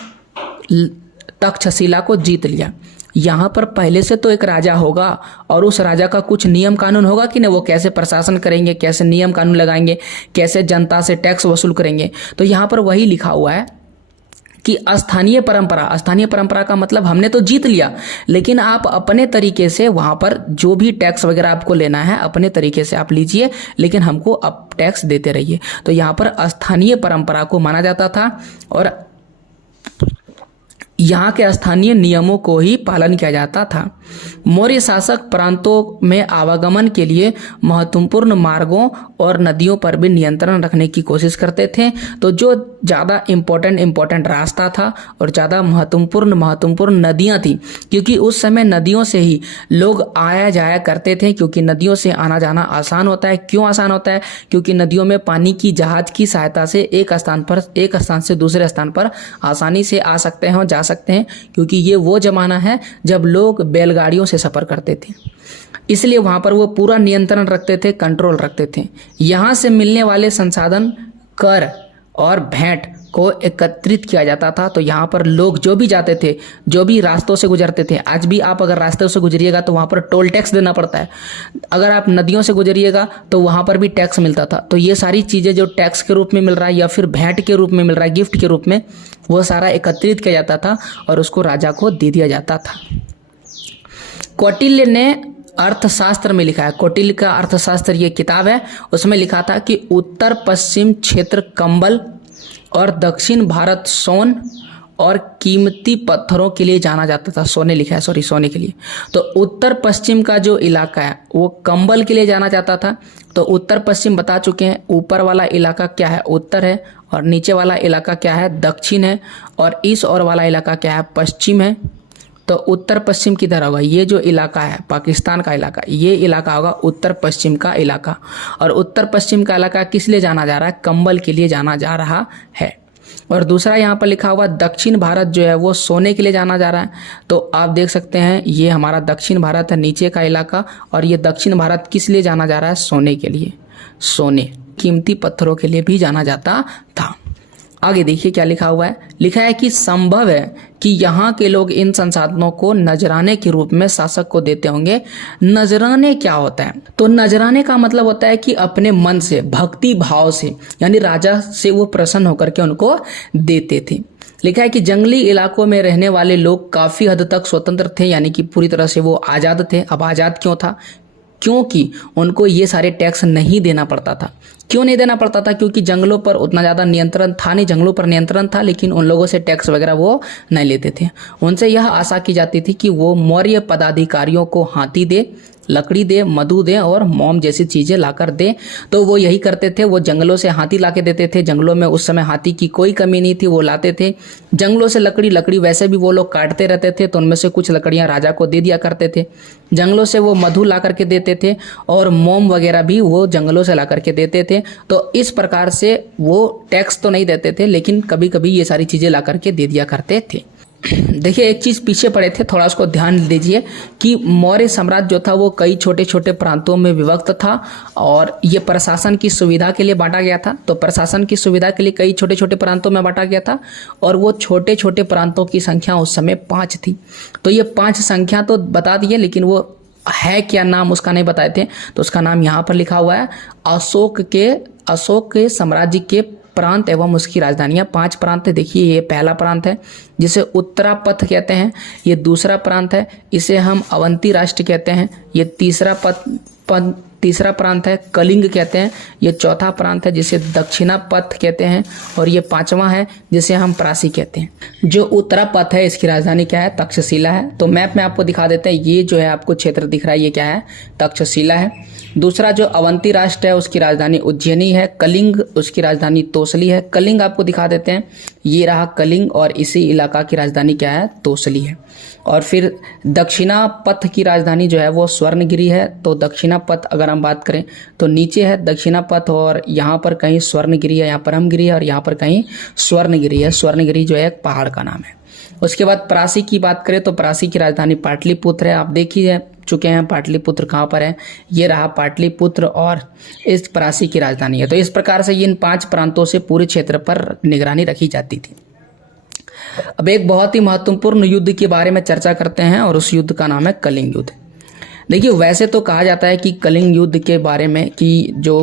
तक्षशिला को जीत लिया। यहाँ पर पहले से तो एक राजा होगा, और उस राजा का कुछ नियम कानून होगा कि नहीं, वो कैसे प्रशासन करेंगे, कैसे नियम कानून लगाएंगे, कैसे जनता से टैक्स वसूल करेंगे। तो यहाँ पर वही लिखा हुआ है कि स्थानीय परंपरा का मतलब हमने तो जीत लिया, लेकिन आप अपने तरीके से वहां पर जो भी टैक्स वगैरह आपको लेना है अपने तरीके से आप लीजिए, लेकिन हमको अब टैक्स देते रहिए। तो यहाँ पर स्थानीय परंपरा को माना जाता था, और यहाँ के स्थानीय नियमों को ही पालन किया जाता था। मौर्य शासक प्रांतों में आवागमन के लिए महत्वपूर्ण मार्गों और नदियों पर भी नियंत्रण रखने की कोशिश करते थे। तो जो ज़्यादा इम्पोर्टेंट रास्ता था और ज़्यादा महत्वपूर्ण नदियाँ थी, क्योंकि उस समय नदियों से ही लोग आया जाया करते थे, क्योंकि नदियों से आना जाना आसान होता है। क्यों आसान होता है, क्योंकि नदियों में पानी की जहाज की सहायता से एक स्थान से दूसरे स्थान पर आसानी से आ सकते हैं और जा सकते हैं, क्योंकि ये वो जमाना है जब लोग बैलगाड़ियों से सफर करते थे। इसलिए वहां पर वो पूरा नियंत्रण रखते थे, कंट्रोल रखते थे। यहां से मिलने वाले संसाधन, कर और भेंट को एकत्रित किया जाता था। तो यहाँ पर लोग जो भी जाते थे, जो भी रास्तों से गुजरते थे, आज भी आप अगर रास्तों से गुजरिएगा तो वहाँ पर टोल टैक्स देना पड़ता है। अगर आप नदियों से गुजरिएगा तो वहाँ पर भी टैक्स मिलता था। तो ये सारी चीज़ें जो टैक्स के रूप में मिल रहा है या फिर भेंट के रूप में मिल रहा है, गिफ्ट के रूप में, वो सारा एकत्रित किया जाता था और उसको राजा को दे दिया जाता था। कौटिल्य ने अर्थशास्त्र में लिखा है, कौटिल्य का अर्थशास्त्र ये किताब है, उसमें लिखा था कि उत्तर पश्चिम क्षेत्र कंबल और दक्षिण भारत सोन और कीमती पत्थरों के लिए जाना जाता था। सोने लिखा है, सॉरी, सोने के लिए। तो उत्तर पश्चिम का जो इलाका है वो कंबल के लिए जाना जाता था। तो उत्तर पश्चिम बता चुके हैं, ऊपर वाला इलाका क्या है, उत्तर है, और नीचे वाला इलाका क्या है, दक्षिण है, और इस और वाला इलाका क्या है, पश्चिम है। तो उत्तर पश्चिम किधर होगा, ये जो इलाका है पाकिस्तान का इलाका, ये इलाका होगा उत्तर पश्चिम का इलाका। और उत्तर पश्चिम का इलाका किस लिए जाना जा रहा है, कंबल के लिए जाना जा रहा है। और दूसरा यहाँ पर लिखा हुआ दक्षिण भारत जो है वो सोने के लिए जाना जा रहा है। तो आप देख सकते हैं ये हमारा दक्षिण भारत है, नीचे का इलाका, और ये दक्षिण भारत किस लिए जाना जा रहा है, सोने के लिए, सोने, कीमती पत्थरों के लिए भी जाना जाता था। आगे देखिए क्या लिखा हुआ है, लिखा है कि संभव है कि यहाँ के लोग इन संसाधनों को नजराने के रूप में शासक को देते होंगे। नजराने क्या होता है, तो नजराने का मतलब होता है कि अपने मन से, भक्ति भाव से, यानी राजा से वो प्रसन्न होकर के उनको देते थे। लिखा है कि जंगली इलाकों में रहने वाले लोग काफी हद तक स्वतंत्र थे, यानी कि पूरी तरह से वो आजाद थे। अब आजाद क्यों था, क्योंकि उनको ये सारे टैक्स नहीं देना पड़ता था। क्यों नहीं देना पड़ता था, क्योंकि जंगलों पर उतना ज़्यादा नियंत्रण था नहीं, जंगलों पर नियंत्रण था लेकिन उन लोगों से टैक्स वगैरह वो नहीं लेते थे। उनसे यह आशा की जाती थी कि वो मौर्य पदाधिकारियों को हाथी दे, लकड़ी दे, मधु दे और मोम जैसी चीज़ें लाकर दे। तो वो यही करते थे, वो जंगलों से हाथी ला के देते थे। जंगलों में उस समय हाथी की कोई कमी नहीं थी, वो लाते थे। जंगलों से लकड़ी वैसे भी वो लोग काटते रहते थे, तो उनमें से कुछ लकड़ियाँ राजा को दे दिया करते थे। जंगलों से वो मधु ला करके देते थे और मोम वगैरह भी वो जंगलों से ला करके देते थे। तो इस प्रकार से वो टैक्स तो नहीं देते थे, लेकिन कभी कभी ये सारी चीज़ें ला करके दे दिया करते थे। देखिए एक चीज़ पीछे पड़े थे, थोड़ा उसको ध्यान दीजिए कि मौर्य साम्राज्य जो था वो कई छोटे छोटे प्रांतों में विभक्त था और ये प्रशासन की सुविधा के लिए बांटा गया था। तो प्रशासन की सुविधा के लिए कई छोटे छोटे प्रांतों में बांटा गया था और वो छोटे छोटे प्रांतों की संख्या उस समय 5 थी। तो ये 5 संख्या तो बता दिए, लेकिन वो है क्या नाम उसका नहीं बताए थे। तो उसका नाम यहाँ पर लिखा हुआ है, अशोक के साम्राज्य के प्रांत एवं उसकी राजधानियां। 5 प्रांत है। देखिए ये पहला प्रांत है जिसे उत्तरापथ कहते हैं, ये दूसरा प्रांत है, इसे हम अवंती राष्ट्र कहते हैं, ये तीसरा प्रांत है कलिंग कहते हैं, ये चौथा प्रांत है जिसे दक्षिणापथ कहते हैं, और ये 5वां है जिसे हम प्रासी कहते हैं। जो उत्तरापथ है इसकी राजधानी क्या है, तक्षशिला है। तो मैप में आपको दिखा देते हैं, ये जो है आपको क्षेत्र दिख रहा है ये क्या है, तक्षशिला है। दूसरा जो अवंती राष्ट्र है उसकी राजधानी उज्जैनी है। कलिंग उसकी राजधानी तोसली है। कलिंग आपको दिखा देते हैं, ये रहा कलिंग और इसी इलाका की राजधानी क्या है, तोसली है। और फिर दक्षिणापथ की राजधानी जो है वो स्वर्णगिरी है। तो दक्षिणापथ अगर हम बात करें तो नीचे है दक्षिणापथ और यहाँ पर कहीं स्वर्णगिरी है, यहाँ परमगिरी है और यहाँ पर कहीं स्वर्णगिरी है। स्वर्णगिरी जो है एक पहाड़ का नाम है। उसके बाद प्रासी की बात करें तो प्रासी की राजधानी पाटलिपुत्र है। आप देख ही चुके हैं पाटलिपुत्र कहाँ पर है, ये रहा पाटलिपुत्र और इस प्रासी की राजधानी है। तो इस प्रकार से इन 5 प्रांतों से पूरे क्षेत्र पर निगरानी रखी जाती थी। अब एक बहुत ही महत्वपूर्ण युद्ध के बारे में चर्चा करते हैं और उस युद्ध का नाम है कलिंग युद्ध। देखिए वैसे तो कहा जाता है कि कलिंग युद्ध के बारे में कि जो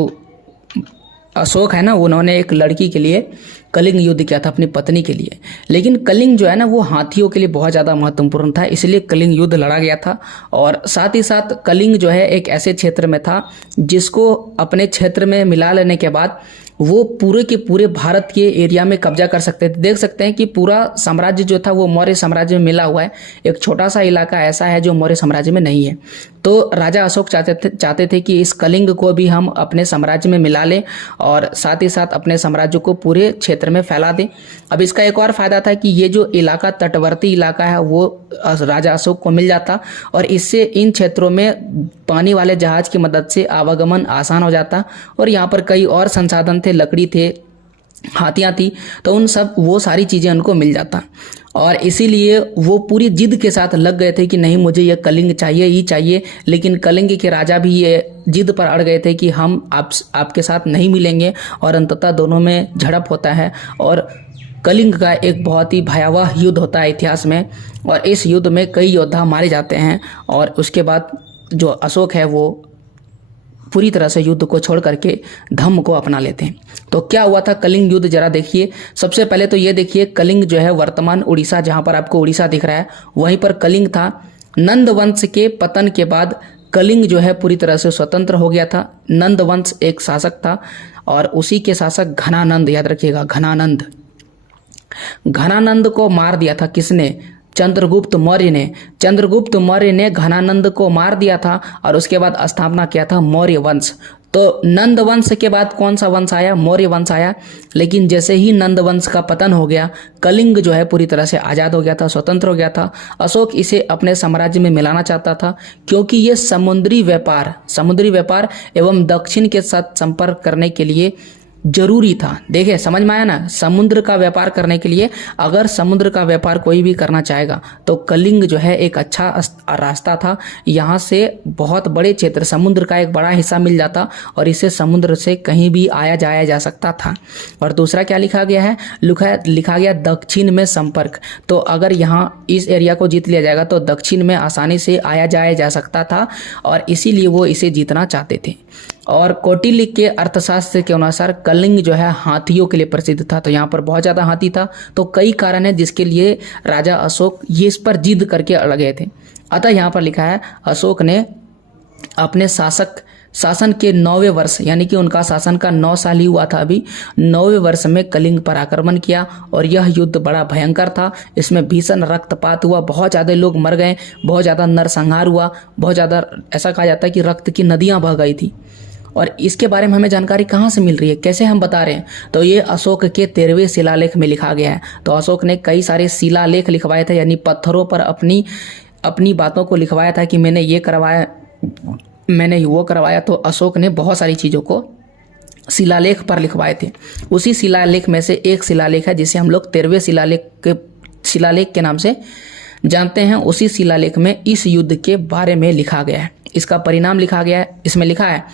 अशोक है ना, उन्होंने एक लड़की के लिए कलिंग युद्ध किया था, अपनी पत्नी के लिए। लेकिन कलिंग जो है ना वो हाथियों के लिए बहुत ज़्यादा महत्वपूर्ण था, इसलिए कलिंग युद्ध लड़ा गया था। और साथ ही साथ कलिंग जो है एक ऐसे क्षेत्र में था जिसको अपने क्षेत्र में मिला लेने के बाद वो पूरे के पूरे भारत के एरिया में कब्जा कर सकते थे। देख सकते हैं कि पूरा साम्राज्य जो था वो मौर्य साम्राज्य में मिला हुआ है। एक छोटा सा इलाका ऐसा है जो मौर्य साम्राज्य में नहीं है। तो राजा अशोक चाहते थे कि इस कलिंग को भी हम अपने साम्राज्य में मिला लें और साथ ही साथ अपने साम्राज्य को पूरे क्षेत्र में फैला दें। अब इसका एक और फायदा था कि ये जो इलाका तटवर्ती इलाका है वो राजा अशोक को मिल जाता और इससे इन क्षेत्रों में पानी वाले जहाज की मदद से आवागमन आसान हो जाता। और यहाँ पर कई और संसाधन थे, लकड़ी थे, हाथियाँ थी, तो उन सब वो सारी चीज़ें उनको मिल जाता। और इसीलिए वो पूरी जिद के साथ लग गए थे कि नहीं मुझे ये कलिंग चाहिए ही चाहिए। लेकिन कलिंग के राजा भी ये जिद पर अड़ गए थे कि हम आपके साथ नहीं मिलेंगे और अंततः दोनों में झड़प होता है और कलिंग का एक बहुत ही भयावह युद्ध होता है इतिहास में। और इस युद्ध में कई योद्धा मारे जाते हैं और उसके बाद जो अशोक है वो पूरी तरह से युद्ध को छोड़ करके धम्म को अपना लेते हैं। तो क्या हुआ था कलिंग युद्ध, जरा देखिए। सबसे पहले तो ये देखिए, कलिंग जो है वर्तमान उड़ीसा, जहाँ पर आपको उड़ीसा दिख रहा है वहीं पर कलिंग था। नंद वंश के पतन के बाद कलिंग जो है पूरी तरह से स्वतंत्र हो गया था। नंद वंश एक शासक था और उसी के शासक घनानंद, याद रखिएगा घनानंद, घनानंद को मार दिया था। किसने? चंद्रगुप्त मौर्य ने। चंद्रगुप्त मौर्य ने घनानंद को मार दिया था और उसके बाद स्थापना किया था मौर्य वंश। तो नंद वंश के बाद कौन सा वंश आया? मौर्य वंश आया। लेकिन जैसे ही नंद वंश का पतन हो गया, कलिंग जो है पूरी तरह से आज़ाद हो गया था, स्वतंत्र हो गया था। अशोक इसे अपने साम्राज्य में मिलाना चाहता था क्योंकि ये समुद्री व्यापार एवं दक्षिण के साथ संपर्क करने के लिए जरूरी था। देखिए समझ में आया ना, समुद्र का व्यापार करने के लिए, अगर समुद्र का व्यापार कोई भी करना चाहेगा तो कलिंग जो है एक अच्छा रास्ता था। यहाँ से बहुत बड़े क्षेत्र, समुद्र का एक बड़ा हिस्सा मिल जाता और इसे समुद्र से कहीं भी आया जाया जा सकता था। और दूसरा क्या लिखा गया है? लिखा गया दक्षिण में संपर्क। तो अगर यहाँ इस एरिया को जीत लिया जाएगा तो दक्षिण में आसानी से आया जाया जा सकता था और इसीलिए वो इसे जीतना चाहते थे। और कौटिल्य के अर्थशास्त्र के अनुसार कलिंग जो है हाथियों के लिए प्रसिद्ध था। तो यहाँ पर बहुत ज़्यादा हाथी था। तो कई कारण है जिसके लिए राजा अशोक ये इस पर जिद करके अड़ गए थे। अतः यहाँ पर लिखा है अशोक ने अपने शासन के 9वें वर्ष, यानी कि उनका शासन का 9 साल ही हुआ था अभी, 9वें वर्ष में कलिंग पर आक्रमण किया और यह युद्ध बड़ा भयंकर था। इसमें भीषण रक्तपात हुआ, बहुत ज़्यादा लोग मर गए, बहुत ज़्यादा नरसंहार हुआ, बहुत ज़्यादा ऐसा कहा जाता है कि रक्त की नदियाँ बह गई थी। और इसके बारे में हमें जानकारी कहाँ से मिल रही है, कैसे हम बता रहे हैं? तो ये अशोक के 13वें शिलालेख में लिखा गया है। तो अशोक ने कई सारे शिलालेख लिखवाए थे, यानी पत्थरों पर अपनी बातों को लिखवाया था कि मैंने ये करवाया, मैंने वो करवाया। तो अशोक ने बहुत सारी चीज़ों को शिलालेख पर लिखवाए थे। उसी शिलालेख में से एक शिलालेख है जिसे हम लोग 13वें शिलालेख के नाम से जानते हैं। उसी शिलालेख में इस युद्ध के बारे में लिखा गया है, इसका परिणाम लिखा गया है। इसमें लिखा है,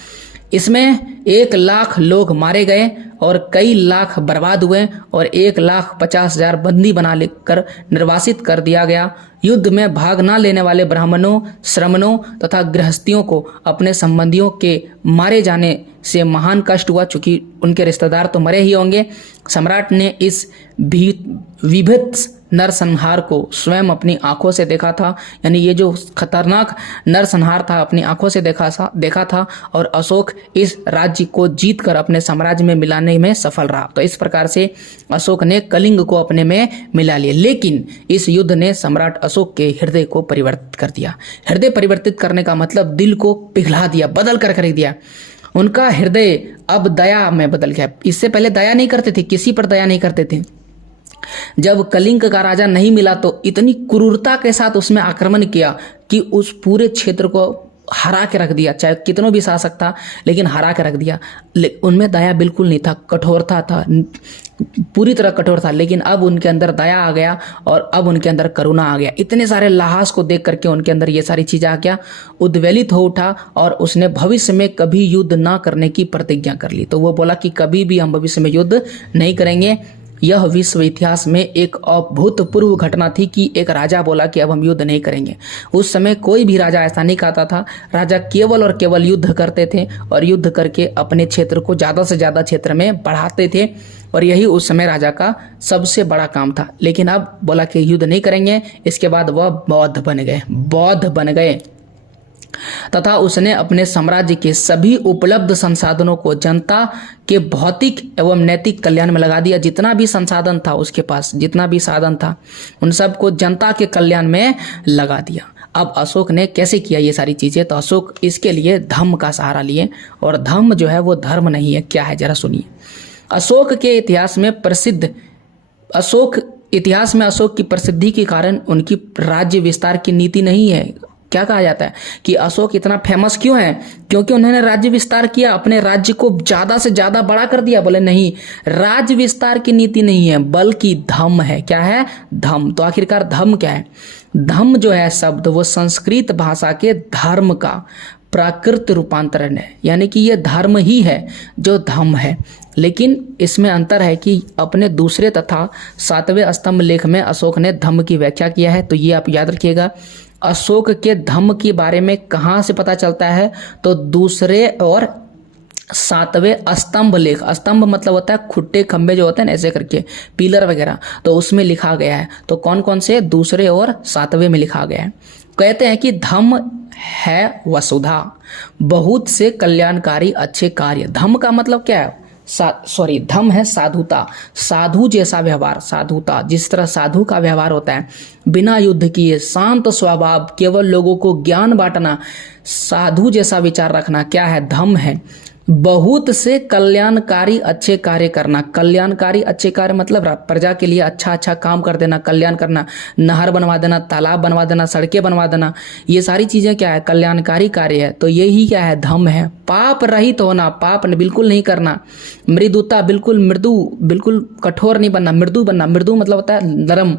इसमें 1 लाख लोग मारे गए और कई लाख बर्बाद हुए और 1,50,000 बंदी बना लेकर निर्वासित कर दिया गया। युद्ध में भाग न लेने वाले ब्राह्मणों, श्रमणों तथा गृहस्थियों को अपने संबंधियों के मारे जाने से महान कष्ट हुआ, चूंकि उनके रिश्तेदार तो मरे ही होंगे। सम्राट ने इस विभत्स नरसंहार को स्वयं अपनी आंखों से देखा था, यानी ये जो खतरनाक नरसंहार था अपनी आंखों से देखा था और अशोक इस राज्य को जीतकर अपने साम्राज्य में मिलाने में सफल रहा। तो इस प्रकार से अशोक ने कलिंग को अपने में मिला लिया। लेकिन इस युद्ध ने सम्राट अशोक के हृदय को परिवर्तित कर दिया। हृदय परिवर्तित करने का मतलब दिल को पिघला दिया, बदल कर दिया। उनका हृदय अब दया में बदल गया। इससे पहले दया नहीं करते थे, किसी पर दया नहीं करते थे। जब कलिंग का राजा नहीं मिला तो इतनी क्रूरता के साथ उसमें आक्रमण किया कि उस पूरे क्षेत्र को हरा के रख दिया। चाहे कितनों भी शासक था लेकिन हरा के रख दिया। उनमें दया बिल्कुल नहीं था, कठोरता था, पूरी तरह कठोर था। लेकिन अब उनके अंदर दया आ गया और अब उनके अंदर करुणा आ गया। इतने सारे लाश को देख करके उनके अंदर ये सारी चीजें आ गया, उद्वेलित हो उठा और उसने भविष्य में कभी युद्ध ना करने की प्रतिज्ञा कर ली। तो वो बोला कि कभी भी हम भविष्य में युद्ध नहीं करेंगे। यह विश्व इतिहास में एक अभूतपूर्व घटना थी कि एक राजा बोला कि अब हम युद्ध नहीं करेंगे। उस समय कोई भी राजा ऐसा नहीं कहता था। राजा केवल और केवल युद्ध करते थे और युद्ध करके अपने क्षेत्र को ज़्यादा से ज़्यादा क्षेत्र में बढ़ाते थे और यही उस समय राजा का सबसे बड़ा काम था। लेकिन अब बोला कि युद्ध नहीं करेंगे। इसके बाद वह बौद्ध बन गए तथा उसने अपने साम्राज्य के सभी उपलब्ध संसाधनों को जनता के भौतिक एवं नैतिक कल्याण में लगा दिया। जितना भी संसाधन था उसके पास, जितना भी साधन था, उन सबको जनता के कल्याण में लगा दिया। अब अशोक ने कैसे किया ये सारी चीजें? तो अशोक इसके लिए धम्म का सहारा लिए और धम्म जो है वो धर्म नहीं है। क्या है जरा सुनिए। अशोक इतिहास में अशोक की प्रसिद्धि के कारण उनकी राज्य विस्तार की नीति नहीं है। क्या कहा जाता है कि अशोक इतना फेमस क्यों है? क्योंकि उन्होंने राज्य विस्तार किया, अपने राज्य को ज्यादा से ज्यादा बड़ा कर दिया। बोले नहीं, राज्य विस्तार की नीति नहीं है बल्कि धम्म है। क्या है? धम्म। तो आखिरकार धम्म क्या है? धम्म जो है शब्द वो संस्कृत भाषा के धर्म का प्राकृत रूपांतरण है, यानी कि ये धर्म ही है जो धम्म है। लेकिन इसमें अंतर है कि अपने दूसरे तथा 7वें स्तंभ लेख में अशोक ने धम्म की व्याख्या किया है। तो ये आप याद रखिएगा। अशोक के धम्म के बारे में कहाँ से पता चलता है? तो दूसरे और 7वें स्तंभ लेख। स्तंभ मतलब होता है खुट्टे खंबे जो होते हैं ऐसे करके, पिलर वगैरह, तो उसमें लिखा गया है। तो कौन कौन से? दूसरे और 7वें में लिखा गया है। कहते हैं कि धम्म है वसुधा, बहुत से कल्याणकारी अच्छे कार्य। धम्म का मतलब क्या है? धम्म है साधुता, साधु जैसा व्यवहार, साधुता, जिस तरह साधु का व्यवहार होता है, बिना युद्ध किए, शांत स्वभाव, केवल लोगों को ज्ञान बांटना, साधु जैसा विचार रखना, क्या है? धम्म है। बहुत से कल्याणकारी अच्छे कार्य करना, कल्याणकारी अच्छे कार्य मतलब प्रजा के लिए अच्छा अच्छा काम कर देना, कल्याण करना, नहर बनवा देना, तालाब बनवा देना, सड़कें बनवा देना, ये सारी चीजें क्या है? कल्याणकारी कार्य है। तो यही क्या है? धम्म है। पाप रहित होना, पाप बिल्कुल नहीं करना, मृदुता, बिल्कुल मृदु, बिल्कुल कठोर नहीं बनना, मृदु बनना। मृदु मतलब होता है नरम,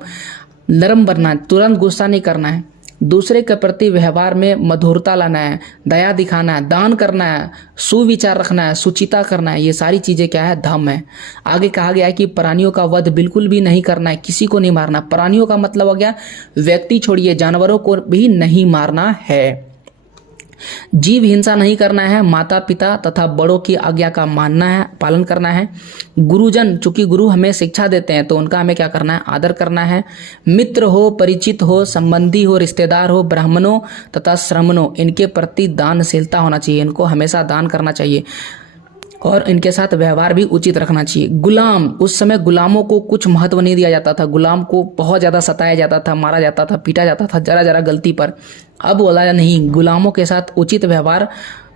नरम बनना, तुरंत गुस्सा नहीं करना है, दूसरे के प्रति व्यवहार में मधुरता लाना है, दया दिखाना है, दान करना है, सुविचार रखना है, सुचिता करना है, ये सारी चीजें क्या है? धम्म है। आगे कहा गया है कि प्राणियों का वध बिल्कुल भी नहीं करना है, किसी को नहीं मारना। प्राणियों का मतलब हो गया व्यक्ति छोड़िए, जानवरों को भी नहीं मारना है। जीव हिंसा नहीं करना है, माता पिता तथा बड़ों की आज्ञा का मानना है, पालन करना है। गुरुजन, चूंकि गुरु हमें शिक्षा देते हैं तो उनका हमें क्या करना है? आदर करना है। मित्र हो, परिचित हो, संबंधी हो, रिश्तेदार हो, ब्राह्मणों तथा श्रमणों, इनके प्रति दानशीलता होना चाहिए, इनको हमेशा दान करना चाहिए और इनके साथ व्यवहार भी उचित रखना चाहिए। गुलाम, उस समय गुलामों को कुछ महत्व नहीं दिया जाता था, गुलाम को बहुत ज़्यादा सताया जाता था, मारा जाता था, पीटा जाता था जरा जरा गलती पर। अब बोला नहीं, गुलामों के साथ उचित व्यवहार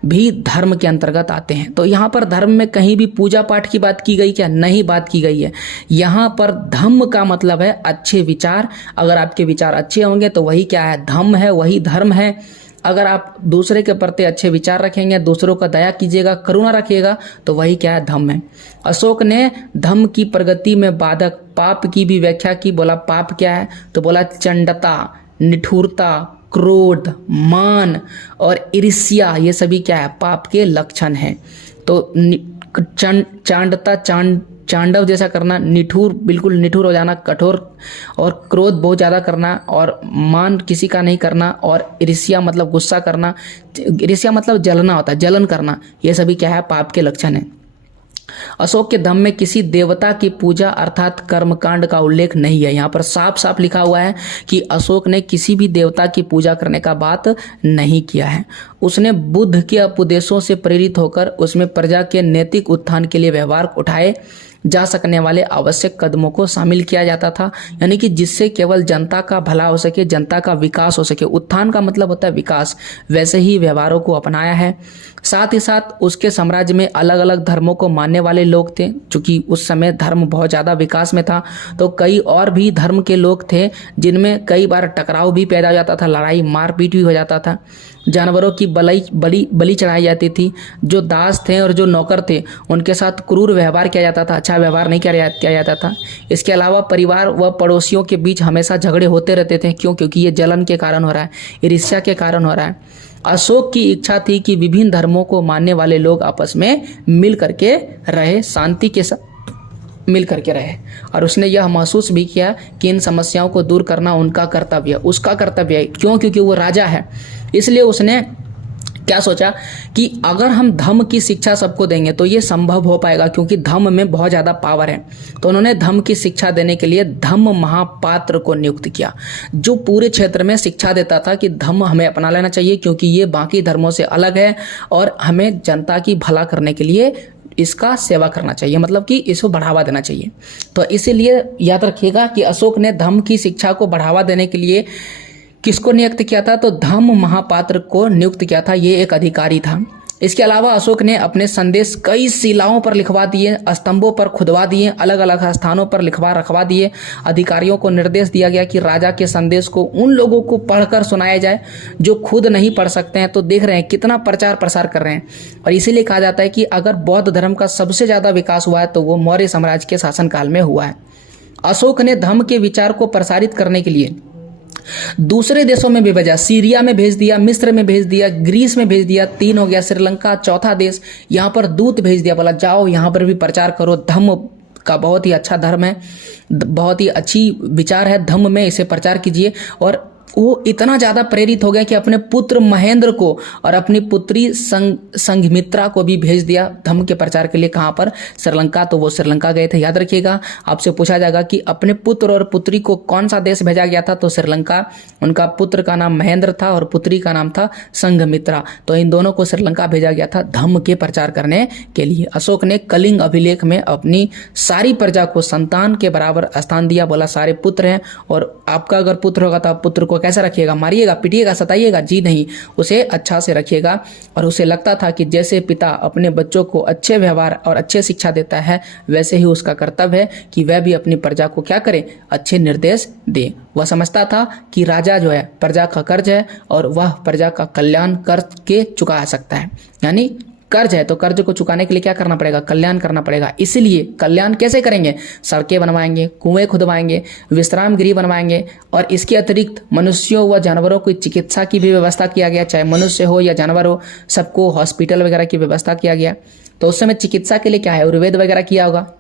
भी धर्म के अंतर्गत आते हैं। तो यहाँ पर धर्म में कहीं भी पूजा पाठ की बात की गई क्या? नहीं बात की गई है। यहाँ पर धम्म का मतलब है अच्छे विचार। अगर आपके विचार अच्छे होंगे तो वही क्या है? धम्म है, वही धर्म है। अगर आप दूसरे के प्रति अच्छे विचार रखेंगे, दूसरों का दया कीजिएगा, करुणा रखिएगा, तो वही क्या है? धम्म है। अशोक ने धम्म की प्रगति में बाधक पाप की भी व्याख्या की। बोला पाप क्या है? तो बोला चंडता, निठुरता, क्रोध, मान और ईर्ष्या, ये सभी क्या है? पाप के लक्षण हैं। तो चांडता, चांडव जैसा करना, निठुर, बिल्कुल निठुर हो जाना, कठोर, और क्रोध बहुत ज़्यादा करना, और मान किसी का नहीं करना, और ईर्ष्या मतलब गुस्सा करना, ईर्ष्या मतलब जलना होता है, जलन करना, ये सभी क्या है? पाप के लक्षण है। अशोक के धम्म में किसी देवता की पूजा अर्थात कर्मकांड का उल्लेख नहीं है। यहाँ पर साफ साफ लिखा हुआ है कि अशोक ने किसी भी देवता की पूजा करने का बात नहीं किया है। उसने बुद्ध के उपदेशों से प्रेरित होकर उसमें प्रजा के नैतिक उत्थान के लिए व्यवहार उठाए जा सकने वाले आवश्यक कदमों को शामिल किया जाता था, यानी कि जिससे केवल जनता का भला हो सके, जनता का विकास हो सके। उत्थान का मतलब होता है विकास, वैसे ही व्यवहारों को अपनाया है। साथ ही साथ उसके साम्राज्य में अलग अलग धर्मों को मानने वाले लोग थे। चूंकि उस समय धर्म बहुत ज़्यादा विकास में था, तो कई और भी धर्म के लोग थे जिनमें कई बार टकराव भी पैदा हो जाता था, लड़ाई मारपीट भी हो जाता था। जानवरों की बलि चढ़ाई जाती थी। जो दास थे और जो नौकर थे उनके साथ क्रूर व्यवहार किया जाता था, अच्छा व्यवहार नहीं किया जाता था। इसके अलावा परिवार व पड़ोसियों के बीच हमेशा झगड़े होते रहते थे। क्यों? क्योंकि ये जलन के कारण हो रहा है, ईर्ष्या के कारण हो रहा है। अशोक की इच्छा थी कि विभिन्न धर्मों को मानने वाले लोग आपस में मिल करके रहे, शांति के साथ मिल करके रहे। और उसने यह महसूस भी किया कि इन समस्याओं को दूर करना उनका कर्तव्य, उसका कर्तव्य है। क्यों? क्योंकि वो राजा है। इसलिए उसने क्या सोचा कि अगर हम धम्म की शिक्षा सबको देंगे तो ये संभव हो पाएगा, क्योंकि धम्म में बहुत ज़्यादा पावर है। तो उन्होंने धम्म की शिक्षा देने के लिए धम्म महापात्र को नियुक्त किया, जो पूरे क्षेत्र में शिक्षा देता था कि धम्म हमें अपना लेना चाहिए, क्योंकि ये बाकी धर्मों से अलग है और हमें जनता की भला करने के लिए इसका सेवा करना चाहिए, मतलब कि इसको बढ़ावा देना चाहिए। तो इसीलिए याद रखिएगा कि अशोक ने धम्म की शिक्षा को बढ़ावा देने के लिए किसको नियुक्त किया था? तो धम्म महापात्र को नियुक्त किया था। ये एक अधिकारी था। इसके अलावा अशोक ने अपने संदेश कई शिलाओं पर लिखवा दिए, स्तंभों पर खुदवा दिए, अलग अलग स्थानों पर रखवा दिए। अधिकारियों को निर्देश दिया गया कि राजा के संदेश को उन लोगों को पढ़कर सुनाया जाए जो खुद नहीं पढ़ सकते हैं। तो देख रहे हैं कितना प्रचार प्रसार कर रहे हैं। और इसीलिए कहा जाता है कि अगर बौद्ध धर्म का सबसे ज़्यादा विकास हुआ है तो वो मौर्य साम्राज्य के शासनकाल में हुआ है। अशोक ने धम्म के विचार को प्रसारित करने के लिए दूसरे देशों में भी भेजा, सीरिया में भेज दिया, मिस्र में भेज दिया, ग्रीस में भेज दिया, 3 हो गया, श्रीलंका चौथा देश, यहाँ पर दूत भेज दिया, बोला जाओ यहाँ पर भी प्रचार करो। धम्म का बहुत ही अच्छा धर्म है, बहुत ही अच्छी विचार है धम्म में, इसे प्रचार कीजिए। और वो इतना ज़्यादा प्रेरित हो गया कि अपने पुत्र महेंद्र को और अपनी पुत्री संघमित्रा को भी भेज दिया धम्म के प्रचार के लिए। कहाँ पर? श्रीलंका। तो वो श्रीलंका गए थे। याद रखिएगा, आपसे पूछा जाएगा कि अपने पुत्र और पुत्री को कौन सा देश भेजा गया था, तो श्रीलंका। उनका पुत्र का नाम महेंद्र था और पुत्री का नाम था संघमित्रा। तो इन दोनों को श्रीलंका भेजा गया था धम्म के प्रचार करने के लिए। अशोक ने कलिंग अभिलेख में अपनी सारी प्रजा को संतान के बराबर स्थान दिया। बोला सारे पुत्र हैं, और आपका अगर पुत्र होगा तो आप पुत्र को कैसा रखिएगा? मारिएगा, पिटिएगा, सताइएगा? जी नहीं, उसे अच्छा से रखिएगा। और उसे लगता था कि जैसे पिता अपने बच्चों को अच्छे व्यवहार और अच्छे शिक्षा देता है, वैसे ही उसका कर्तव्य है कि वह भी अपनी प्रजा को क्या करे? अच्छे निर्देश दे। वह समझता था कि राजा जो है प्रजा का कर्ज है और वह प्रजा का कल्याण कर के चुका सकता है। यानी कर्ज है तो कर्ज को चुकाने के लिए क्या करना पड़ेगा? कल्याण करना पड़ेगा। इसलिए कल्याण कैसे करेंगे? सड़कें बनवाएंगे, कुएं खुदवाएंगे, विश्राम गृह बनवाएंगे, और इसके अतिरिक्त मनुष्यों व जानवरों की चिकित्सा की भी व्यवस्था किया गया। चाहे मनुष्य हो या जानवर हो, सबको हॉस्पिटल वगैरह की व्यवस्था किया गया। तो उस समय चिकित्सा के लिए क्या है? आयुर्वेद वगैरह किया होगा।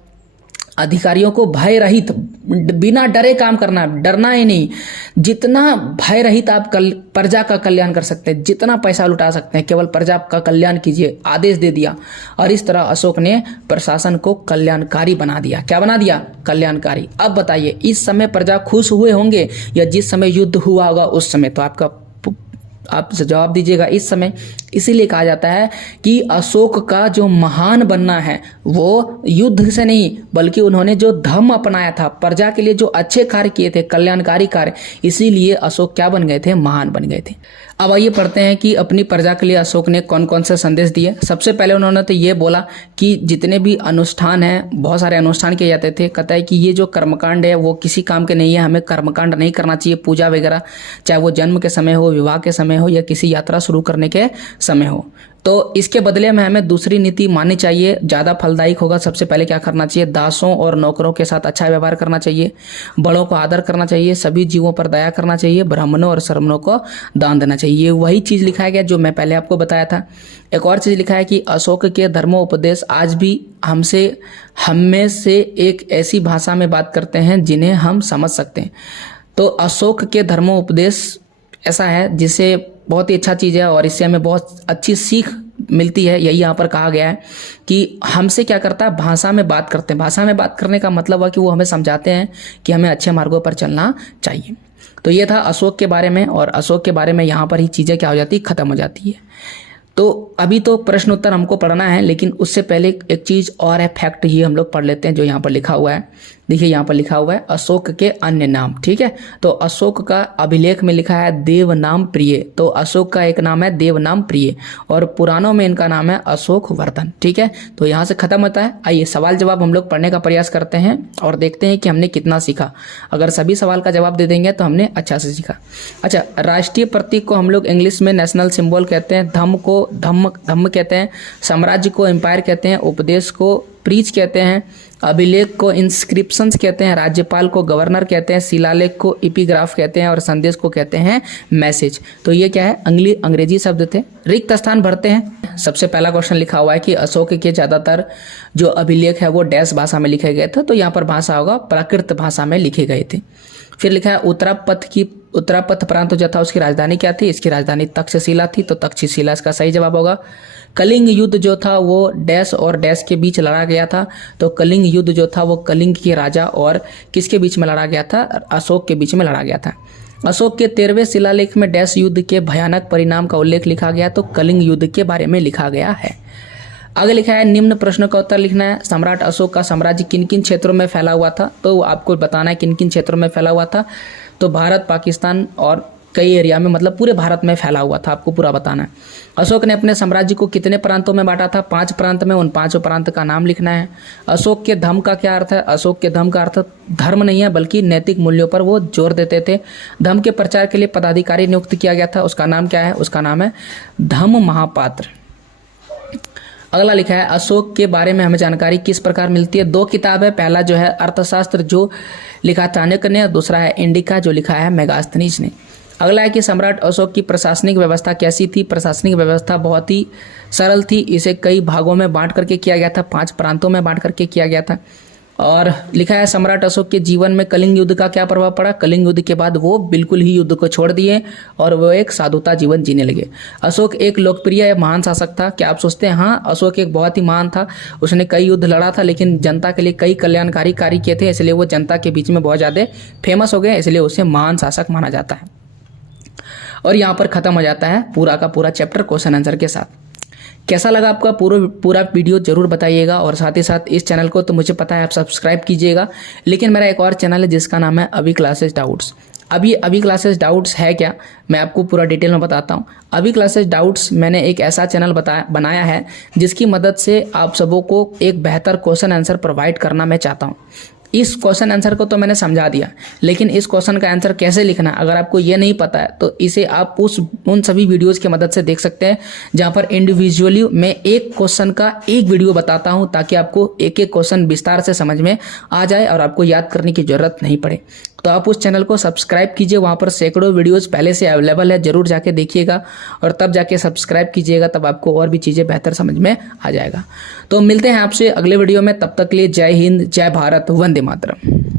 अधिकारियों को भय रहित, बिना डरे काम करना, डरना ही नहीं। जितना भय रहित आप प्रजा का कल्याण कर सकते हैं, जितना पैसा लुटा सकते हैं, केवल प्रजा का कल्याण कीजिए, आदेश दे दिया। और इस तरह अशोक ने प्रशासन को कल्याणकारी बना दिया। क्या बना दिया? कल्याणकारी। अब बताइए, इस समय प्रजा खुश हुए होंगे या जिस समय युद्ध हुआ होगा उस समय? तो आप जवाब दीजिएगा, इस समय। इसीलिए कहा जाता है कि अशोक का जो महान बनना है वो युद्ध से नहीं, बल्कि उन्होंने जो धर्म अपनाया था, प्रजा के लिए जो अच्छे कार्य किए थे, कल्याणकारी कार्य, इसीलिए अशोक क्या बन गए थे? महान बन गए थे। अब आइए पढ़ते हैं कि अपनी प्रजा के लिए अशोक ने कौन कौन से संदेश दिए। सबसे पहले उन्होंने तो ये बोला कि जितने भी अनुष्ठान हैं, बहुत सारे अनुष्ठान किए जाते थे। कहता है कि ये जो कर्मकांड है वो किसी काम के नहीं है, हमें कर्मकांड नहीं करना चाहिए, पूजा वगैरह, चाहे वो जन्म के समय हो, विवाह के समय हो या किसी यात्रा शुरू करने के समय हो। तो इसके बदले में हमें दूसरी नीति माननी चाहिए, ज़्यादा फलदायक होगा। सबसे पहले क्या करना चाहिए? दासों और नौकरों के साथ अच्छा व्यवहार करना चाहिए, बड़ों को आदर करना चाहिए, सभी जीवों पर दया करना चाहिए, ब्राह्मणों और श्रमणों को दान देना चाहिए। ये वही चीज़ लिखाया गया जो मैं पहले आपको बताया था। एक और चीज़ लिखा है कि अशोक के धर्मोपदेश आज भी हमें से एक ऐसी भाषा में बात करते हैं जिन्हें हम समझ सकते हैं। तो अशोक के धर्मोपदेश ऐसा है जिसे बहुत ही अच्छा चीज़ है और इससे हमें बहुत अच्छी सीख मिलती है। यही यहाँ पर कहा गया है कि हमसे क्या करता है? भाषा में बात करते हैं। भाषा में बात करने का मतलब हुआ कि वो हमें समझाते हैं कि हमें अच्छे मार्गों पर चलना चाहिए। तो ये था अशोक के बारे में, और अशोक के बारे में यहाँ पर ही चीज़ें क्या हो जाती, खत्म हो जाती है। तो अभी तो प्रश्न उत्तर हमको पढ़ना है, लेकिन उससे पहले एक चीज़ और है, फैक्ट ही हम लोग पढ़ लेते हैं जो यहाँ पर लिखा हुआ है। देखिए यहाँ पर लिखा हुआ है अशोक के अन्य नाम। ठीक है, तो अशोक का अभिलेख में लिखा है देवनाम प्रिय। तो अशोक का एक नाम है देवनाम प्रिय और पुराणों में इनका नाम है अशोक वर्धन। ठीक है, तो यहाँ से खत्म होता है। आइए सवाल जवाब हम लोग पढ़ने का प्रयास करते हैं और देखते हैं कि हमने कितना सीखा। अगर सभी सवाल का जवाब दे देंगे तो हमने अच्छा से सीखा। अच्छा, राष्ट्रीय प्रतीक को हम लोग इंग्लिश में नेशनल सिंबल कहते हैं, धम्म को धम्म कहते हैं, साम्राज्य को एम्पायर कहते हैं, उपदेश को प्रीच कहते हैं, अभिलेख को इंस्क्रिप्शंस कहते हैं, राज्यपाल को गवर्नर कहते हैं, शिलालेख को एपिग्राफ कहते हैं और संदेश को कहते हैं मैसेज। तो ये क्या है? अंग्रेजी शब्द थे। रिक्त स्थान भरते हैं। सबसे पहला क्वेश्चन लिखा हुआ है कि अशोक के ज़्यादातर जो अभिलेख है वो डैश भाषा में लिखे गए थे, तो यहाँ पर भाषा होगा प्राकृत भाषा में लिखे गए थे। फिर लिखा है उत्तरापथ प्रांत जो था उसकी राजधानी क्या थी? इसकी राजधानी तक्षशिला थी, तो तक्षशिला इसका सही जवाब होगा। कलिंग युद्ध जो था वो डैश और डैश के बीच लड़ा गया था, तो कलिंग युद्ध जो था वो कलिंग के राजा और किसके बीच में लड़ा गया था? अशोक के बीच में लड़ा गया था। अशोक के 13वें शिलालेख में डैश युद्ध के भयानक परिणाम का उल्लेख लिखा गया, तो कलिंग युद्ध के बारे में लिखा गया है। आगे लिखा है निम्न प्रश्नों का उत्तर लिखना है। सम्राट अशोक का साम्राज्य किन किन क्षेत्रों में फैला हुआ था? तो आपको बताना है किन किन क्षेत्रों में फैला हुआ था। तो भारत, पाकिस्तान और कई एरिया में, मतलब पूरे भारत में फैला हुआ था, आपको पूरा बताना है। अशोक ने अपने साम्राज्य को कितने प्रांतों में बांटा था? 5 प्रांत में। उन 5 प्रांत का नाम लिखना है। अशोक के धम्म का क्या अर्थ है? अशोक के धम्म का अर्थ धर्म नहीं है बल्कि नैतिक मूल्यों पर वो जोर देते थे। धम्म के प्रचार के लिए पदाधिकारी नियुक्त किया गया था, उसका नाम क्या है? उसका नाम है धम्म महापात्र। अगला लिखा है अशोक के बारे में हमें जानकारी किस प्रकार मिलती है? 2 किताब है। पहला जो है अर्थशास्त्र जो लिखा चाणक्य ने, और दूसरा है इंडिका जो लिखा है मेगास्थनीज ने। अगला है कि सम्राट अशोक की प्रशासनिक व्यवस्था कैसी थी? प्रशासनिक व्यवस्था बहुत ही सरल थी। इसे कई भागों में बांट करके किया गया था, 5 प्रांतों में बांट करके किया गया था। और लिखा है सम्राट अशोक के जीवन में कलिंग युद्ध का क्या प्रभाव पड़ा। कलिंग युद्ध के बाद वो बिल्कुल ही युद्ध को छोड़ दिए और वो एक साधुता जीवन जीने लगे। अशोक एक लोकप्रिय महान शासक था। क्या आप सोचते हैं? हाँ, अशोक एक बहुत ही महान था। उसने कई युद्ध लड़ा था, लेकिन जनता के लिए कई कल्याणकारी कार्य किए थे, इसलिए वो जनता के बीच में बहुत ज़्यादा फेमस हो गए, इसलिए उसे महान शासक माना जाता है। और यहाँ पर खत्म हो जाता है पूरा का पूरा चैप्टर क्वेश्चन आंसर के साथ। कैसा लगा आपका पूरा वीडियो जरूर बताइएगा, और साथ ही साथ इस चैनल को तो मुझे पता है आप सब्सक्राइब कीजिएगा, लेकिन मेरा एक और चैनल है जिसका नाम है अभी क्लासेस डाउट्स। अभी क्लासेस डाउट्स है क्या, मैं आपको पूरा डिटेल में बताता हूँ। अभी क्लासेस डाउट्स मैंने एक ऐसा चैनल बनाया है जिसकी मदद से आप सबों को एक बेहतर क्वेश्चन आंसर प्रोवाइड करना मैं चाहता हूँ। इस क्वेश्चन आंसर को तो मैंने समझा दिया, लेकिन इस क्वेश्चन का आंसर कैसे लिखना अगर आपको ये नहीं पता है तो इसे आप उन सभी वीडियोस की मदद से देख सकते हैं, जहां पर इंडिविजुअली मैं एक क्वेश्चन का एक वीडियो बताता हूं, ताकि आपको एक एक क्वेश्चन विस्तार से समझ में आ जाए और आपको याद करने की जरूरत नहीं पड़े। तो आप उस चैनल को सब्सक्राइब कीजिए, वहाँ पर सैकड़ों वीडियोज़ पहले से अवेलेबल है, जरूर जाके देखिएगा और तब जाके सब्सक्राइब कीजिएगा, तब आपको और भी चीज़ें बेहतर समझ में आ जाएगा। तो मिलते हैं आपसे अगले वीडियो में, तब तक के लिए जय हिंद, जय भारत, वंदे मातरम।